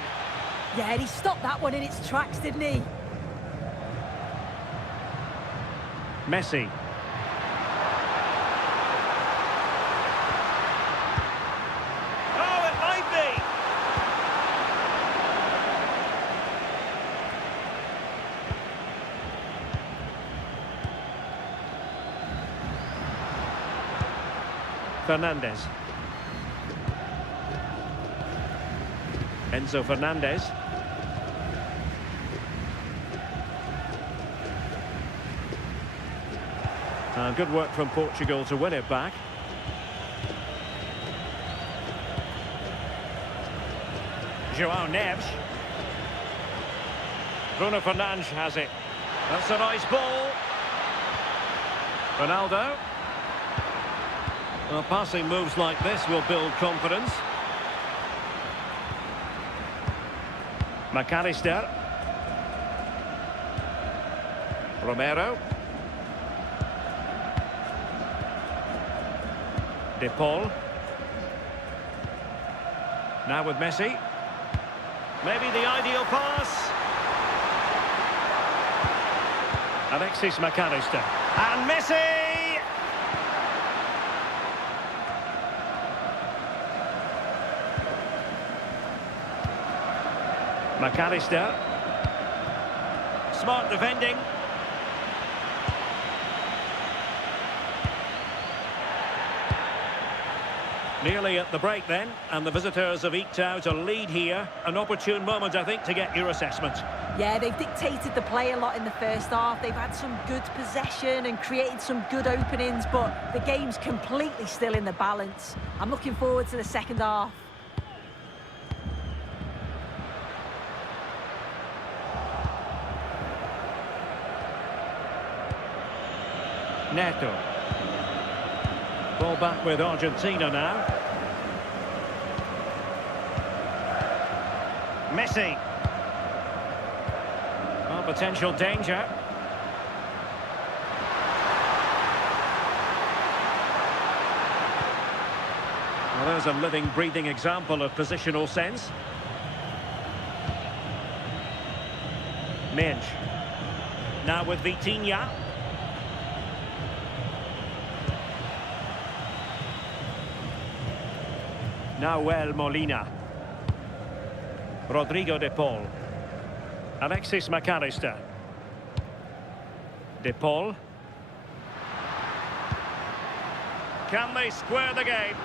Yeah, and he stopped that one in its tracks, didn't he? Messi. Oh, it might be. Fernandez. Enzo Fernandez. Good work from Portugal to win it back. João Neves. Bruno Fernandes has it. That's a nice ball. Ronaldo. Well, passing moves like this will build confidence. McAllister. Romero. De Paul. Now with Messi. Maybe the ideal pass. Alexis McAllister. And Messi! McAllister. Smart defending. Nearly at the break then, and the visitors have eked out a lead here. An opportune moment, I think, to get your assessment. Yeah, they've dictated the play a lot in the first half. They've had some good possession and created some good openings, but the game's completely still in the balance. I'm looking forward to the second half. Neto. Ball back with Argentina now. Messi. Oh, potential danger. Well, there's a living, breathing example of positional sense. Minge. Now with Vitinha. Now Molina. Rodrigo De Paul. Alexis McAllister. De Paul. Can they square the game?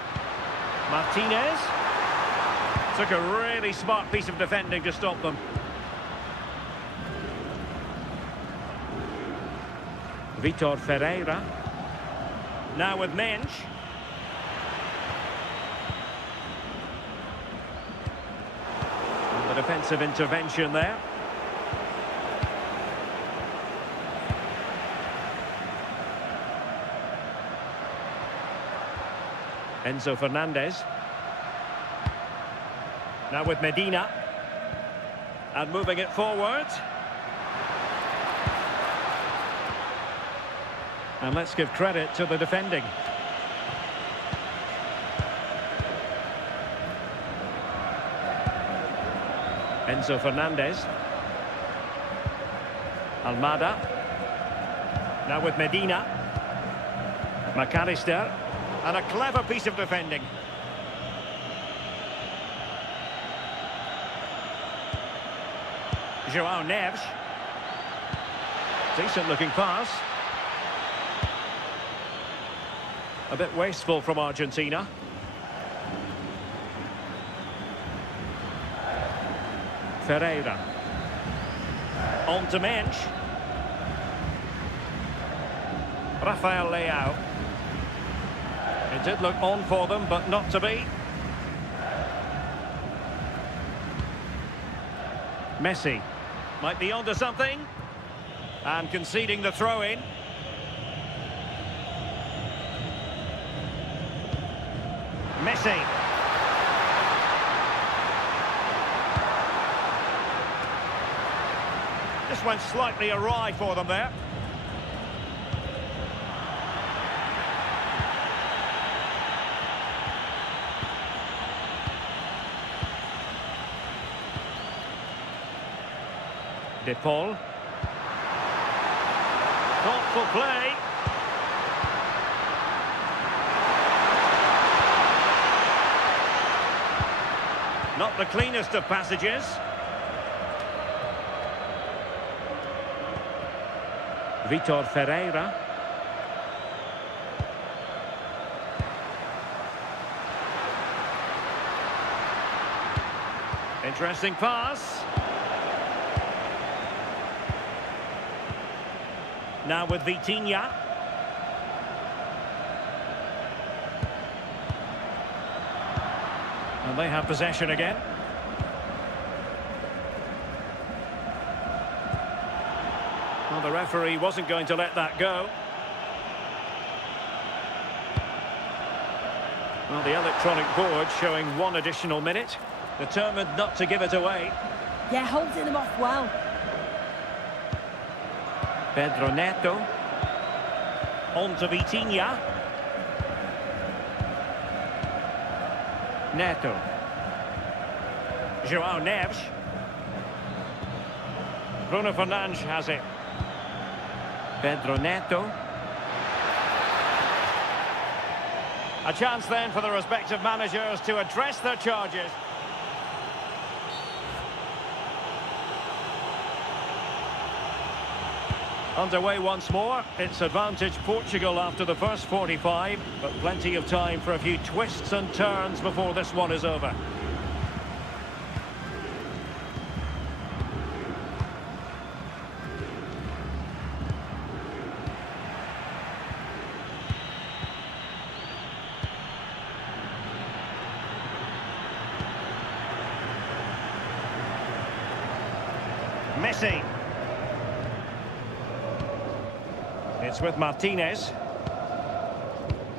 Martinez. Took a really smart piece of defending to stop them. Vitor Ferreira. Now with Mensch. And the defensive intervention there. Enzo Fernandez. Now with Medina. And moving it forward. And let's give credit to the defending. Enzo Fernandez. Almada. Now with Medina. McAllister. And a clever piece of defending. João Neves. Decent looking pass. A bit wasteful from Argentina. Ferreira. On to Mensch. Rafael Leao. It did look on for them, but not to be. Messi. Might be onto something. And conceding the throw-in. Messi. Just went slightly awry for them there. De Paul. Thoughtful play. Not the cleanest of passages. Vitor Ferreira. Interesting pass. Now with Vitinha. And they have possession again. Well, the referee wasn't going to let that go. Well, the electronic board showing 1 additional minute. Determined not to give it away. Yeah, holding them off well. Pedro Neto. On to Vitinha. Neto. João Neves. Bruno Fernandes has it. Pedro Neto. A chance then for the respective managers to address their charges. Underway once more. It's advantage Portugal after the first 45, but plenty of time for a few twists and turns before this one is over. Messi. It's with Martinez.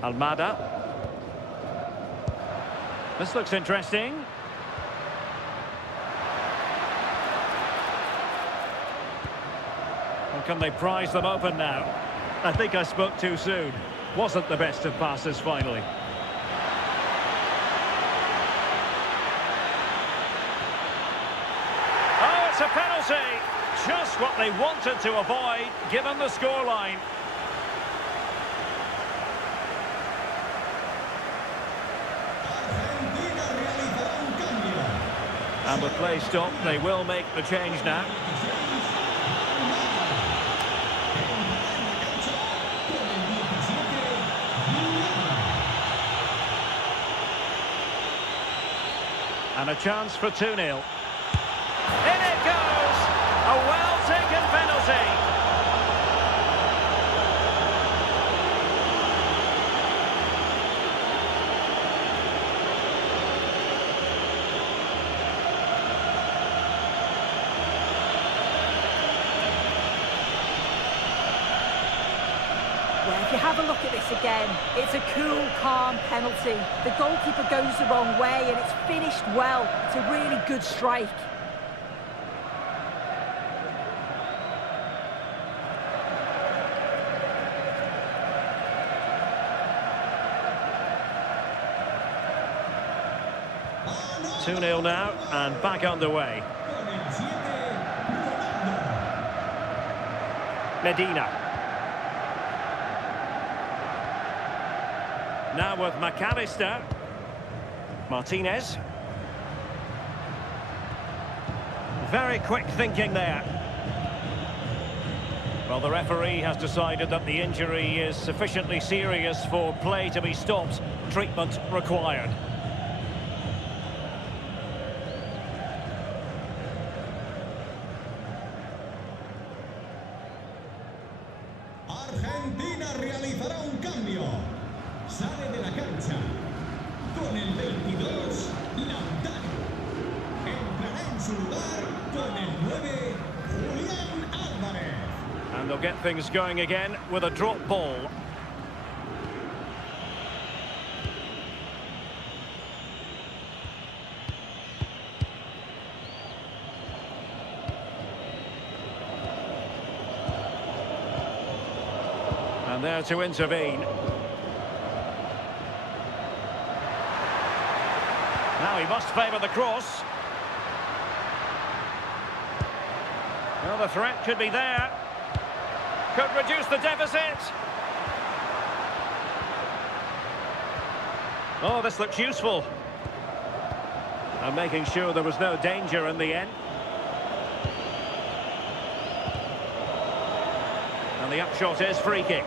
Almada. This looks interesting. Well, can they prize them open now? I think I spoke too soon. Wasn't the best of passes finally. Oh, it's a penalty! Just what they wanted to avoid, given the scoreline. And with play stopped, they will make the change now. And a chance for 2-0. In it goes! A well-taken penalty. Well, if you have a look at this again, it's a cool, calm penalty. The goalkeeper goes the wrong way and it's finished well. It's a really good strike. Two 2-0 now and back underway. Medina. Now with McAllister. Martinez. Very quick thinking there. Well, the referee has decided that the injury is sufficiently serious for play to be stopped. Treatment required. Argentina realizará un cambio. Sale de la cancha con el 22, Lautaro. Entrará en su lugar con el 9, Julián Álvarez. And they'll get things going again with a drop ball. And there to intervene. Now he must favour the cross. Well, the threat could be there. Could reduce the deficit. Oh, this looks useful. And making sure there was no danger in the end. And the upshot is free kick.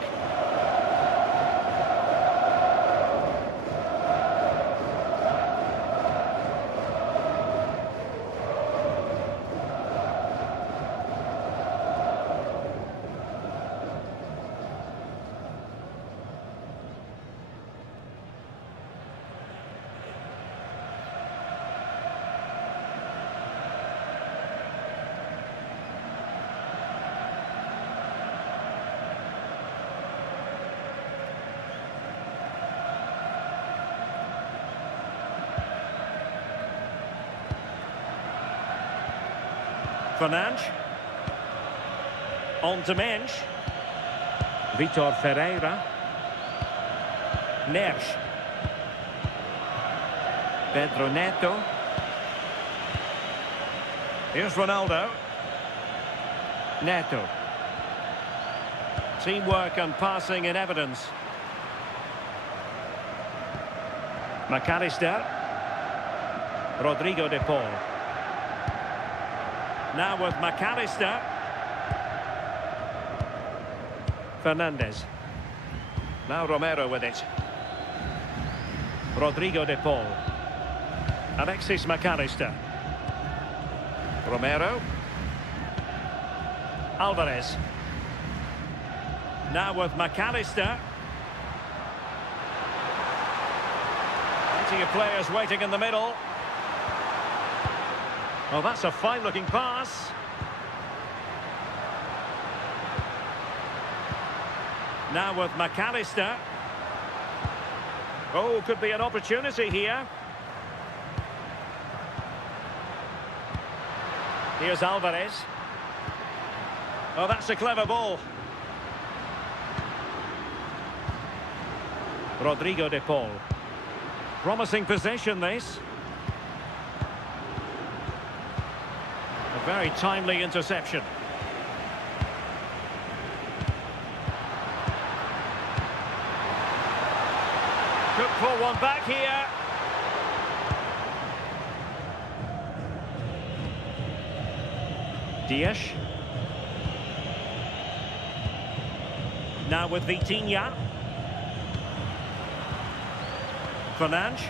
Fernandes. On to Mensch. Vitor Ferreira. Neres. Pedro Neto. Here's Ronaldo. Neto. Teamwork and passing in evidence. McAllister. Rodrigo de Paul. Now with McAllister. Fernandes. Now Romero with it. Rodrigo de Paul. Alexis McAllister. Romero. Alvarez. Now with McAllister. Plenty of players waiting in the middle. Well, that's a fine-looking pass. Now with McAllister. Oh, could be an opportunity here. Here's Alvarez. Oh, that's a clever ball. Rodrigo de Paul. Promising possession, this. A very timely interception. Could pull one back here. Dias. Now with Vitinha. Fernandes.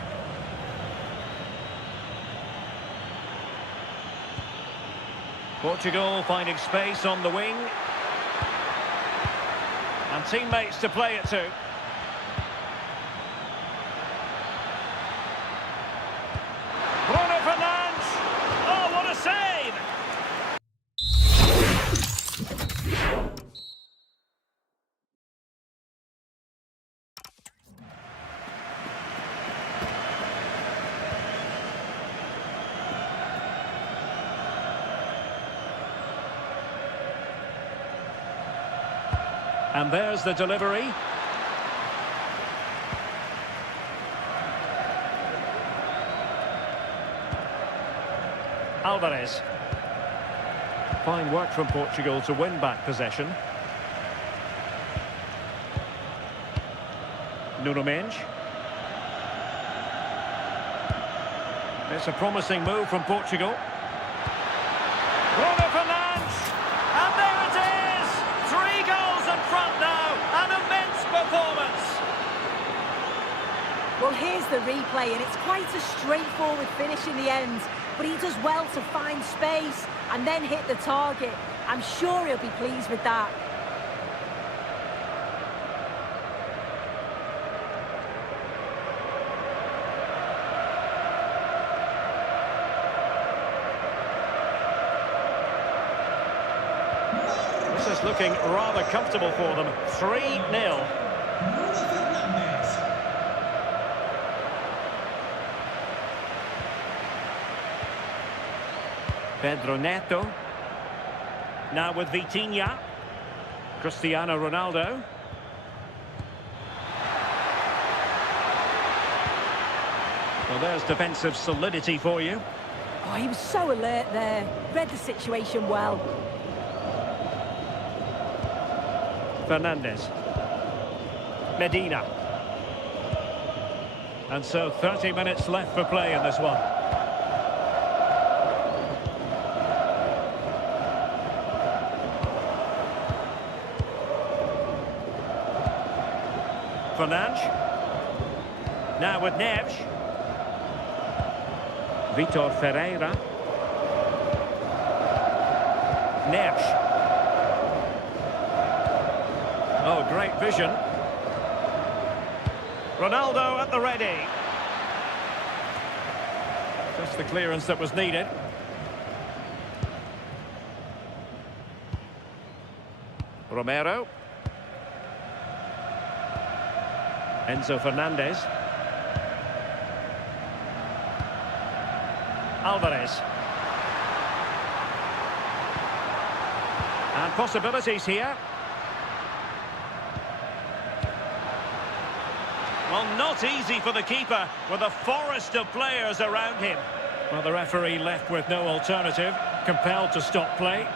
Portugal finding space on the wing. And teammates to play it to. Bruno Fernandes! Oh, what a save! And there's the delivery. Alvarez. Fine work from Portugal to win back possession. Nuno Mendes. It's a promising move from Portugal. Bruno Fernandes! And there it is! 3 goals in front now. An immense performance. Well, here's the replay, and it's quite a straightforward finish in the end. But he does well to find space and then hit the target. I'm sure he'll be pleased with that. This is looking rather comfortable for them. 3-0. Pedro Neto. Now with Vitinha. Cristiano Ronaldo. Well, there's defensive solidity for you. Oh, he was so alert there. Read the situation well. Fernandes. Medina. And so 30 minutes left for play in this one. Fernandes. Now with Neves. Vitor Ferreira. Neves. Oh, great vision. Ronaldo at the ready. Just the clearance that was needed. Romero. Enzo Fernandez. Alvarez. And possibilities here. Well, not easy for the keeper with a forest of players around him. Well, the referee left with no alternative, compelled to stop play.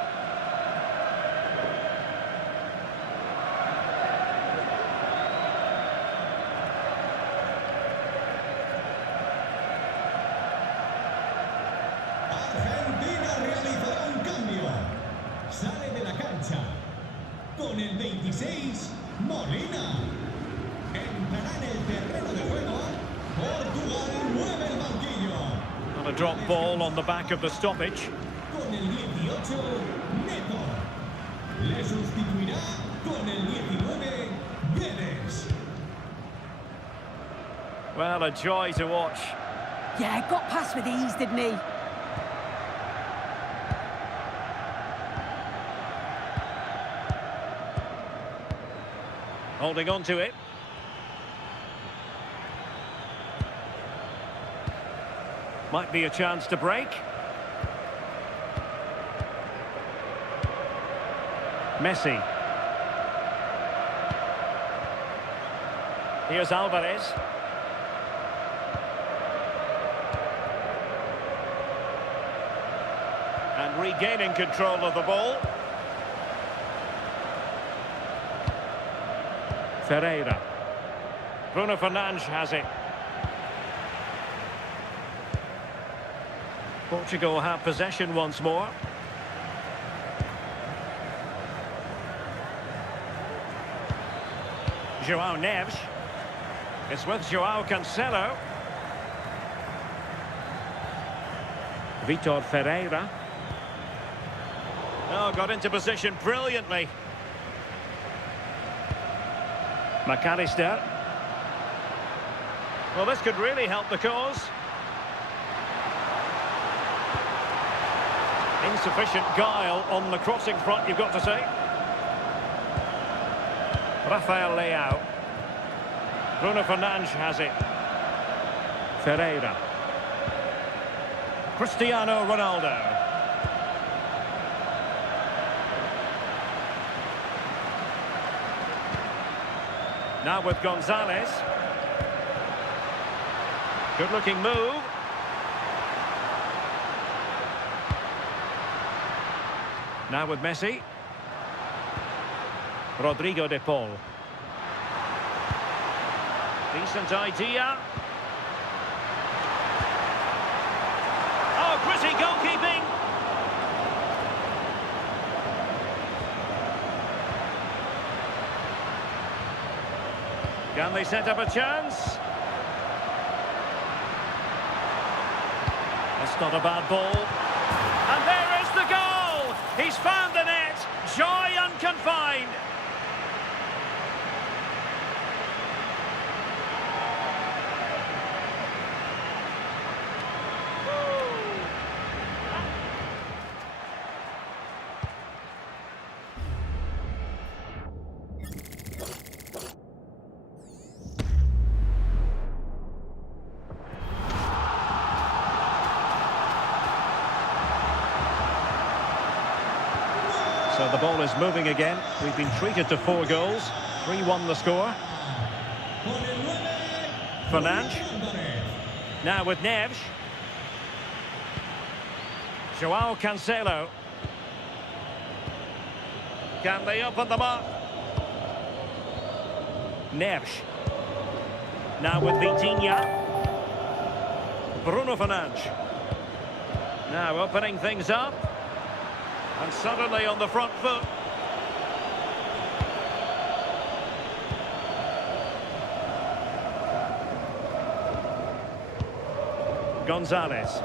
Sale de la cancha con el 26, Molina. Entrará en el terreno de juego. Portugal mueve el banquillo. And a drop ball on the back of the stoppage. Con el 18, Neto. Le sustituirá con el 19, Guedes. Well, a joy to watch. Yeah, got past with ease, didn't he? Holding on to it. Might be a chance to break. Messi. Here's Alvarez. And regaining control of the ball. Ferreira. Bruno Fernandes has it. Portugal have possession once more. João Neves. It's with João Cancelo. Vitor Ferreira. Oh, got into position brilliantly. McAllister. Well, this could really help the cause. Insufficient guile on the crossing front, you've got to say. Rafael Leao. Bruno Fernandes has it. Ferreira. Cristiano Ronaldo. Now with Gonzalez. Good-looking move. Now with Messi. Rodrigo de Paul. Decent idea. Oh, gritty goalkeeping. Can they set up a chance? That's not a bad ball. And there is the goal! He's found the net. Joy unconfined. So the ball is moving again. We've been treated to 4 goals. 3-1 the score. Fernandes. Now with Neves. Joao Cancelo. Can they open them up? Neves. Now with Vitinha. Bruno Fernandes. Now opening things up. And suddenly on the front foot. Gonzalez.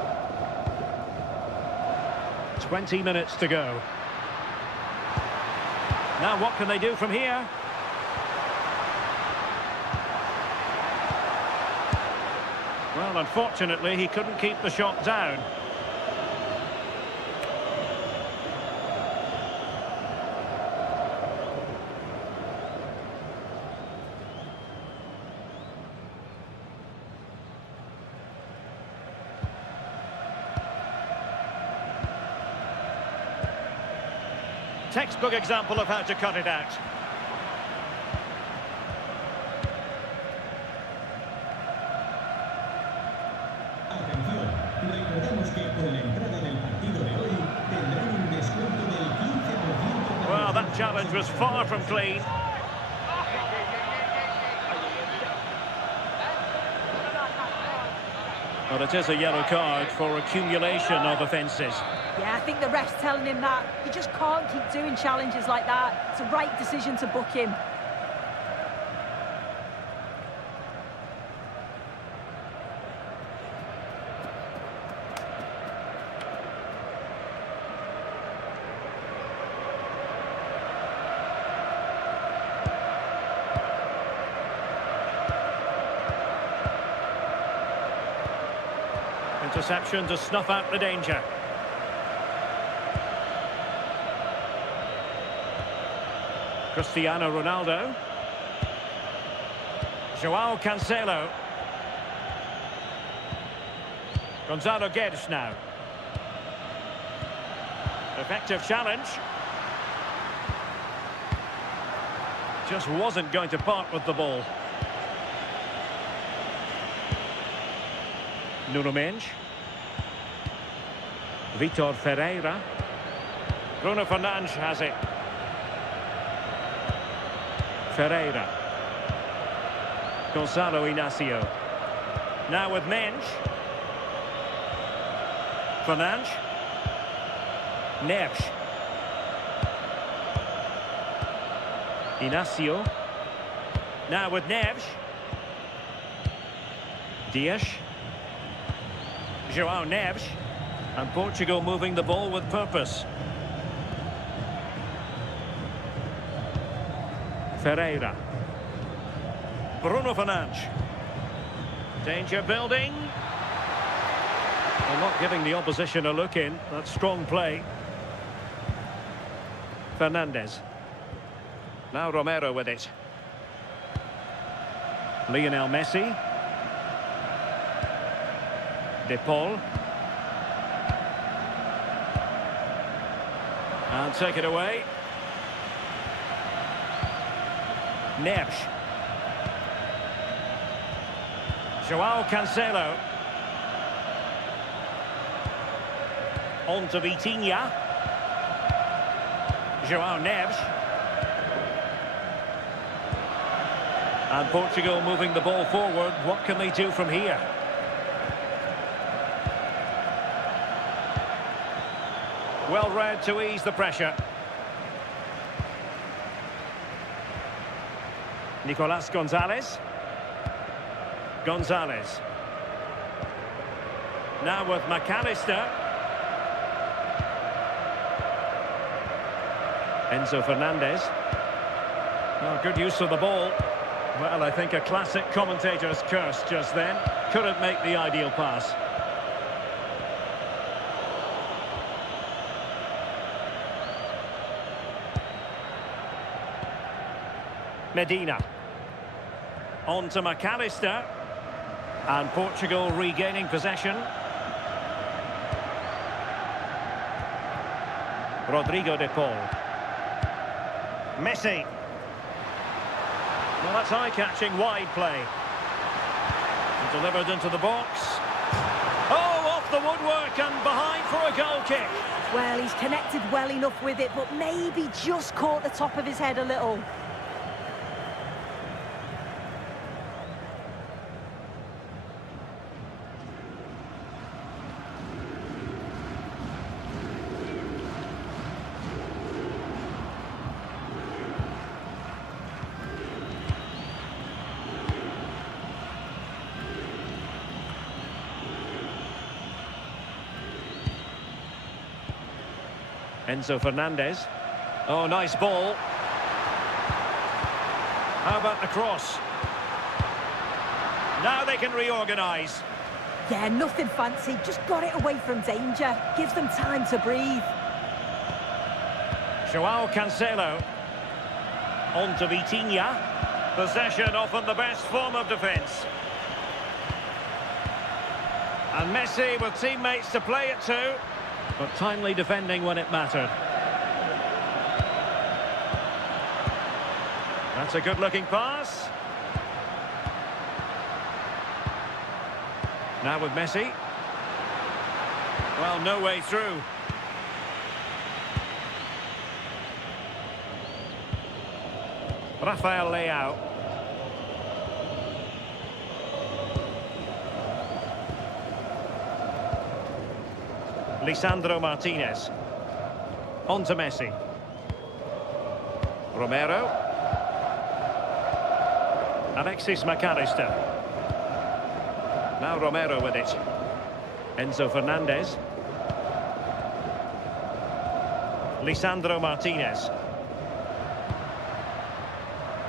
20 minutes to go. Now what can they do from here? Well, unfortunately, he couldn't keep the shot down. Textbook example of how to cut it out. Atención, recordamos que con la entrada del partido de hoy tendrán un descuento del 15%. Well, that challenge was far from clean. But it is a yellow card for accumulation of offences. Yeah, I think the ref's telling him that. You just can't keep doing challenges like that. It's a right decision to book him. Interception to snuff out the danger. Cristiano Ronaldo. Joao Cancelo. Gonzalo Guedes now. Effective challenge. Just wasn't going to part with the ball. Nuno Mendes. Vitor Ferreira. Bruno Fernandes has it. Ferreira. Gonzalo Inacio. Now with Mendes. Fernandes. Neves. Inacio. Now with Neves. Dias. João Neves. And Portugal moving the ball with purpose. Ferreira. Bruno Fernandes. Danger building. Well, not giving the opposition a look in. That's strong play. Fernandes. Now Romero with it. Lionel Messi. De Paul. And take it away. Neves. Joao Cancelo. On to Vitinha. Joao Neves. And Portugal moving the ball forward. What can they do from here? Well read to ease the pressure. Nicolas Gonzalez. Gonzalez. Now with McAllister. Enzo Fernandez. Oh, good use of the ball. Well, I think a classic commentator's curse just then. Couldn't make the ideal pass. Medina. On to McAllister. And Portugal regaining possession. Rodrigo de Paul. Messi. Well, that's eye-catching wide play. Delivered into the box. Oh, off the woodwork and behind for a goal kick. Well, he's connected well enough with it, but maybe just caught the top of his head a little. Enzo Fernandez. Oh, nice ball. How about the cross? Now they can reorganise. Yeah, nothing fancy. Just got it away from danger. Gives them time to breathe. Joao Cancelo. On to Vitinha. Possession often the best form of defence. And Messi with teammates to play it to. But timely defending when it mattered. That's a good-looking pass. Now with Messi. Well, no way through. Rafael Leao. Lisandro Martinez. On to Messi. Romero. Alexis McAllister. Now Romero with it. Enzo Fernandez. Lisandro Martinez.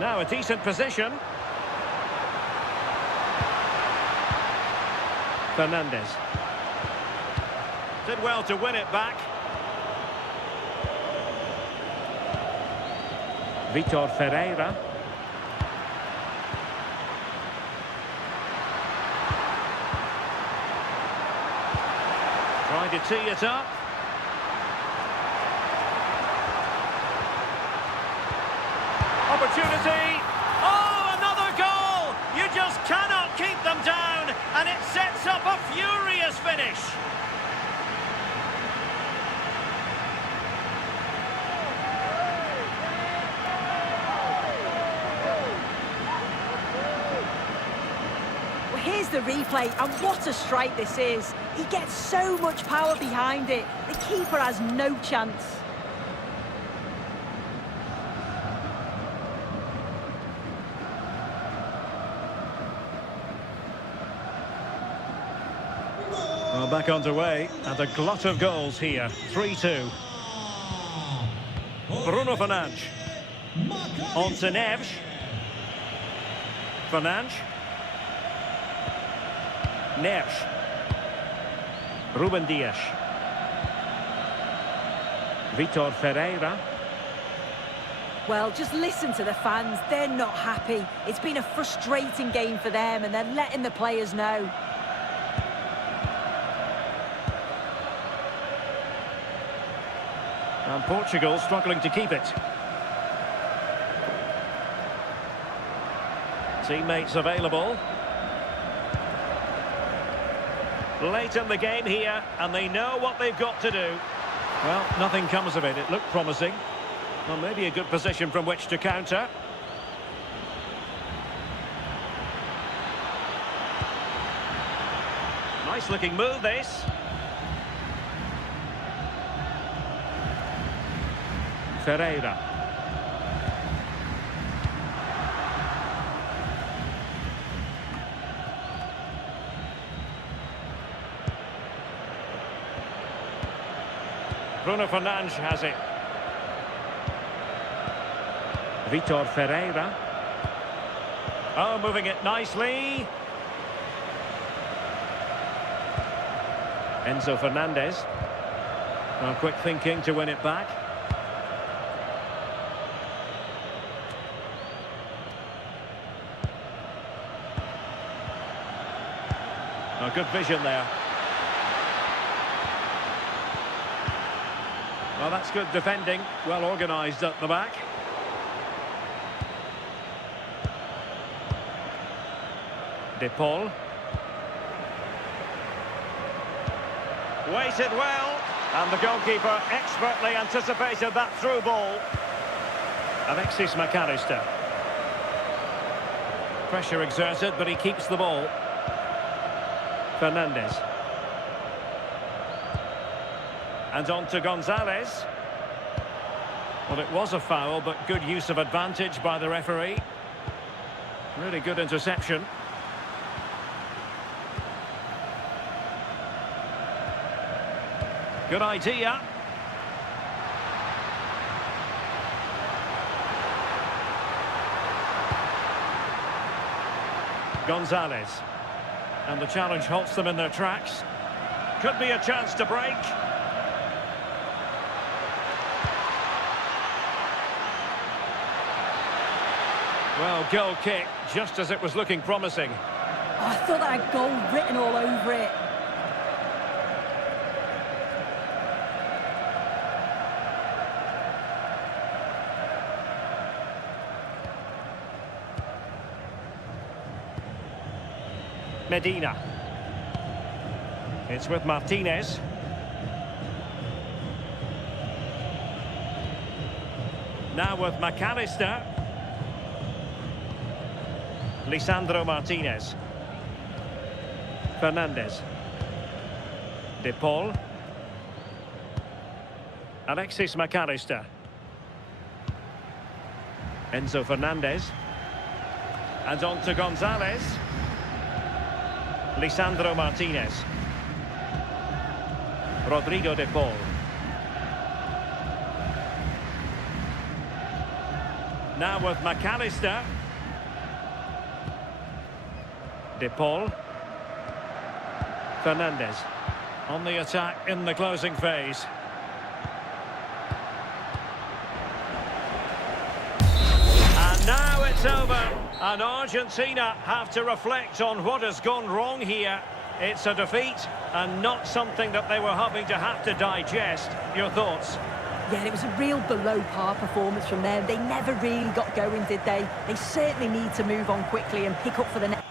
Now a decent position. Fernandez. Did well to win it back. Vitor Ferreira. Trying to tee it up. Opportunity. Oh, another goal! You just cannot keep them down, and it sets up a furious finish. Here's the replay, and what a strike this is. He gets so much power behind it. The keeper has no chance. Well, back underway, and a glut of goals here. 3-2. Bruno Fernandes. On to Neves. Fernandes. Neves. Ruben Dias. Vitor Ferreira. Well, just listen to the fans. They're not happy. It's been a frustrating game for them, and they're letting the players know. And Portugal struggling to keep it. Teammates available. Late in the game here, and they know what they've got to do. Well, nothing comes of it. It looked promising. Well, maybe a good position from which to counter. Nice looking move, this. Ferreira. Bruno Fernandes has it. Vitor Ferreira. Oh, moving it nicely. Enzo Fernandez. Oh, quick thinking to win it back. Oh, good vision there. Well, that's good defending. Well organised at the back. De Paul. Waited well. And the goalkeeper expertly anticipated that through ball. Alexis McAllister. Pressure exerted, but he keeps the ball. Fernandes. And on to Gonzalez. Well, it was a foul, but good use of advantage by the referee. Really good interception. Good idea. Gonzalez. And the challenge halts them in their tracks. Could be a chance to break. Well, goal kick, just as it was looking promising. Oh, I thought that had goal written all over it. Medina. It's with Martinez. Now with McAllister. Lisandro Martinez. Fernandes. De Paul. Alexis McAllister. Enzo Fernandez. And on to Gonzalez. Lisandro Martinez. Rodrigo De Paul. Now with McAllister. De Paul. Fernandes. On the attack in the closing phase. And now it's over. And Argentina have to reflect on what has gone wrong here. It's a defeat and not something that they were hoping to have to digest. Your thoughts? Yeah, it was a real below-par performance from them. They never really got going, did they? They certainly need to move on quickly and pick up for the next.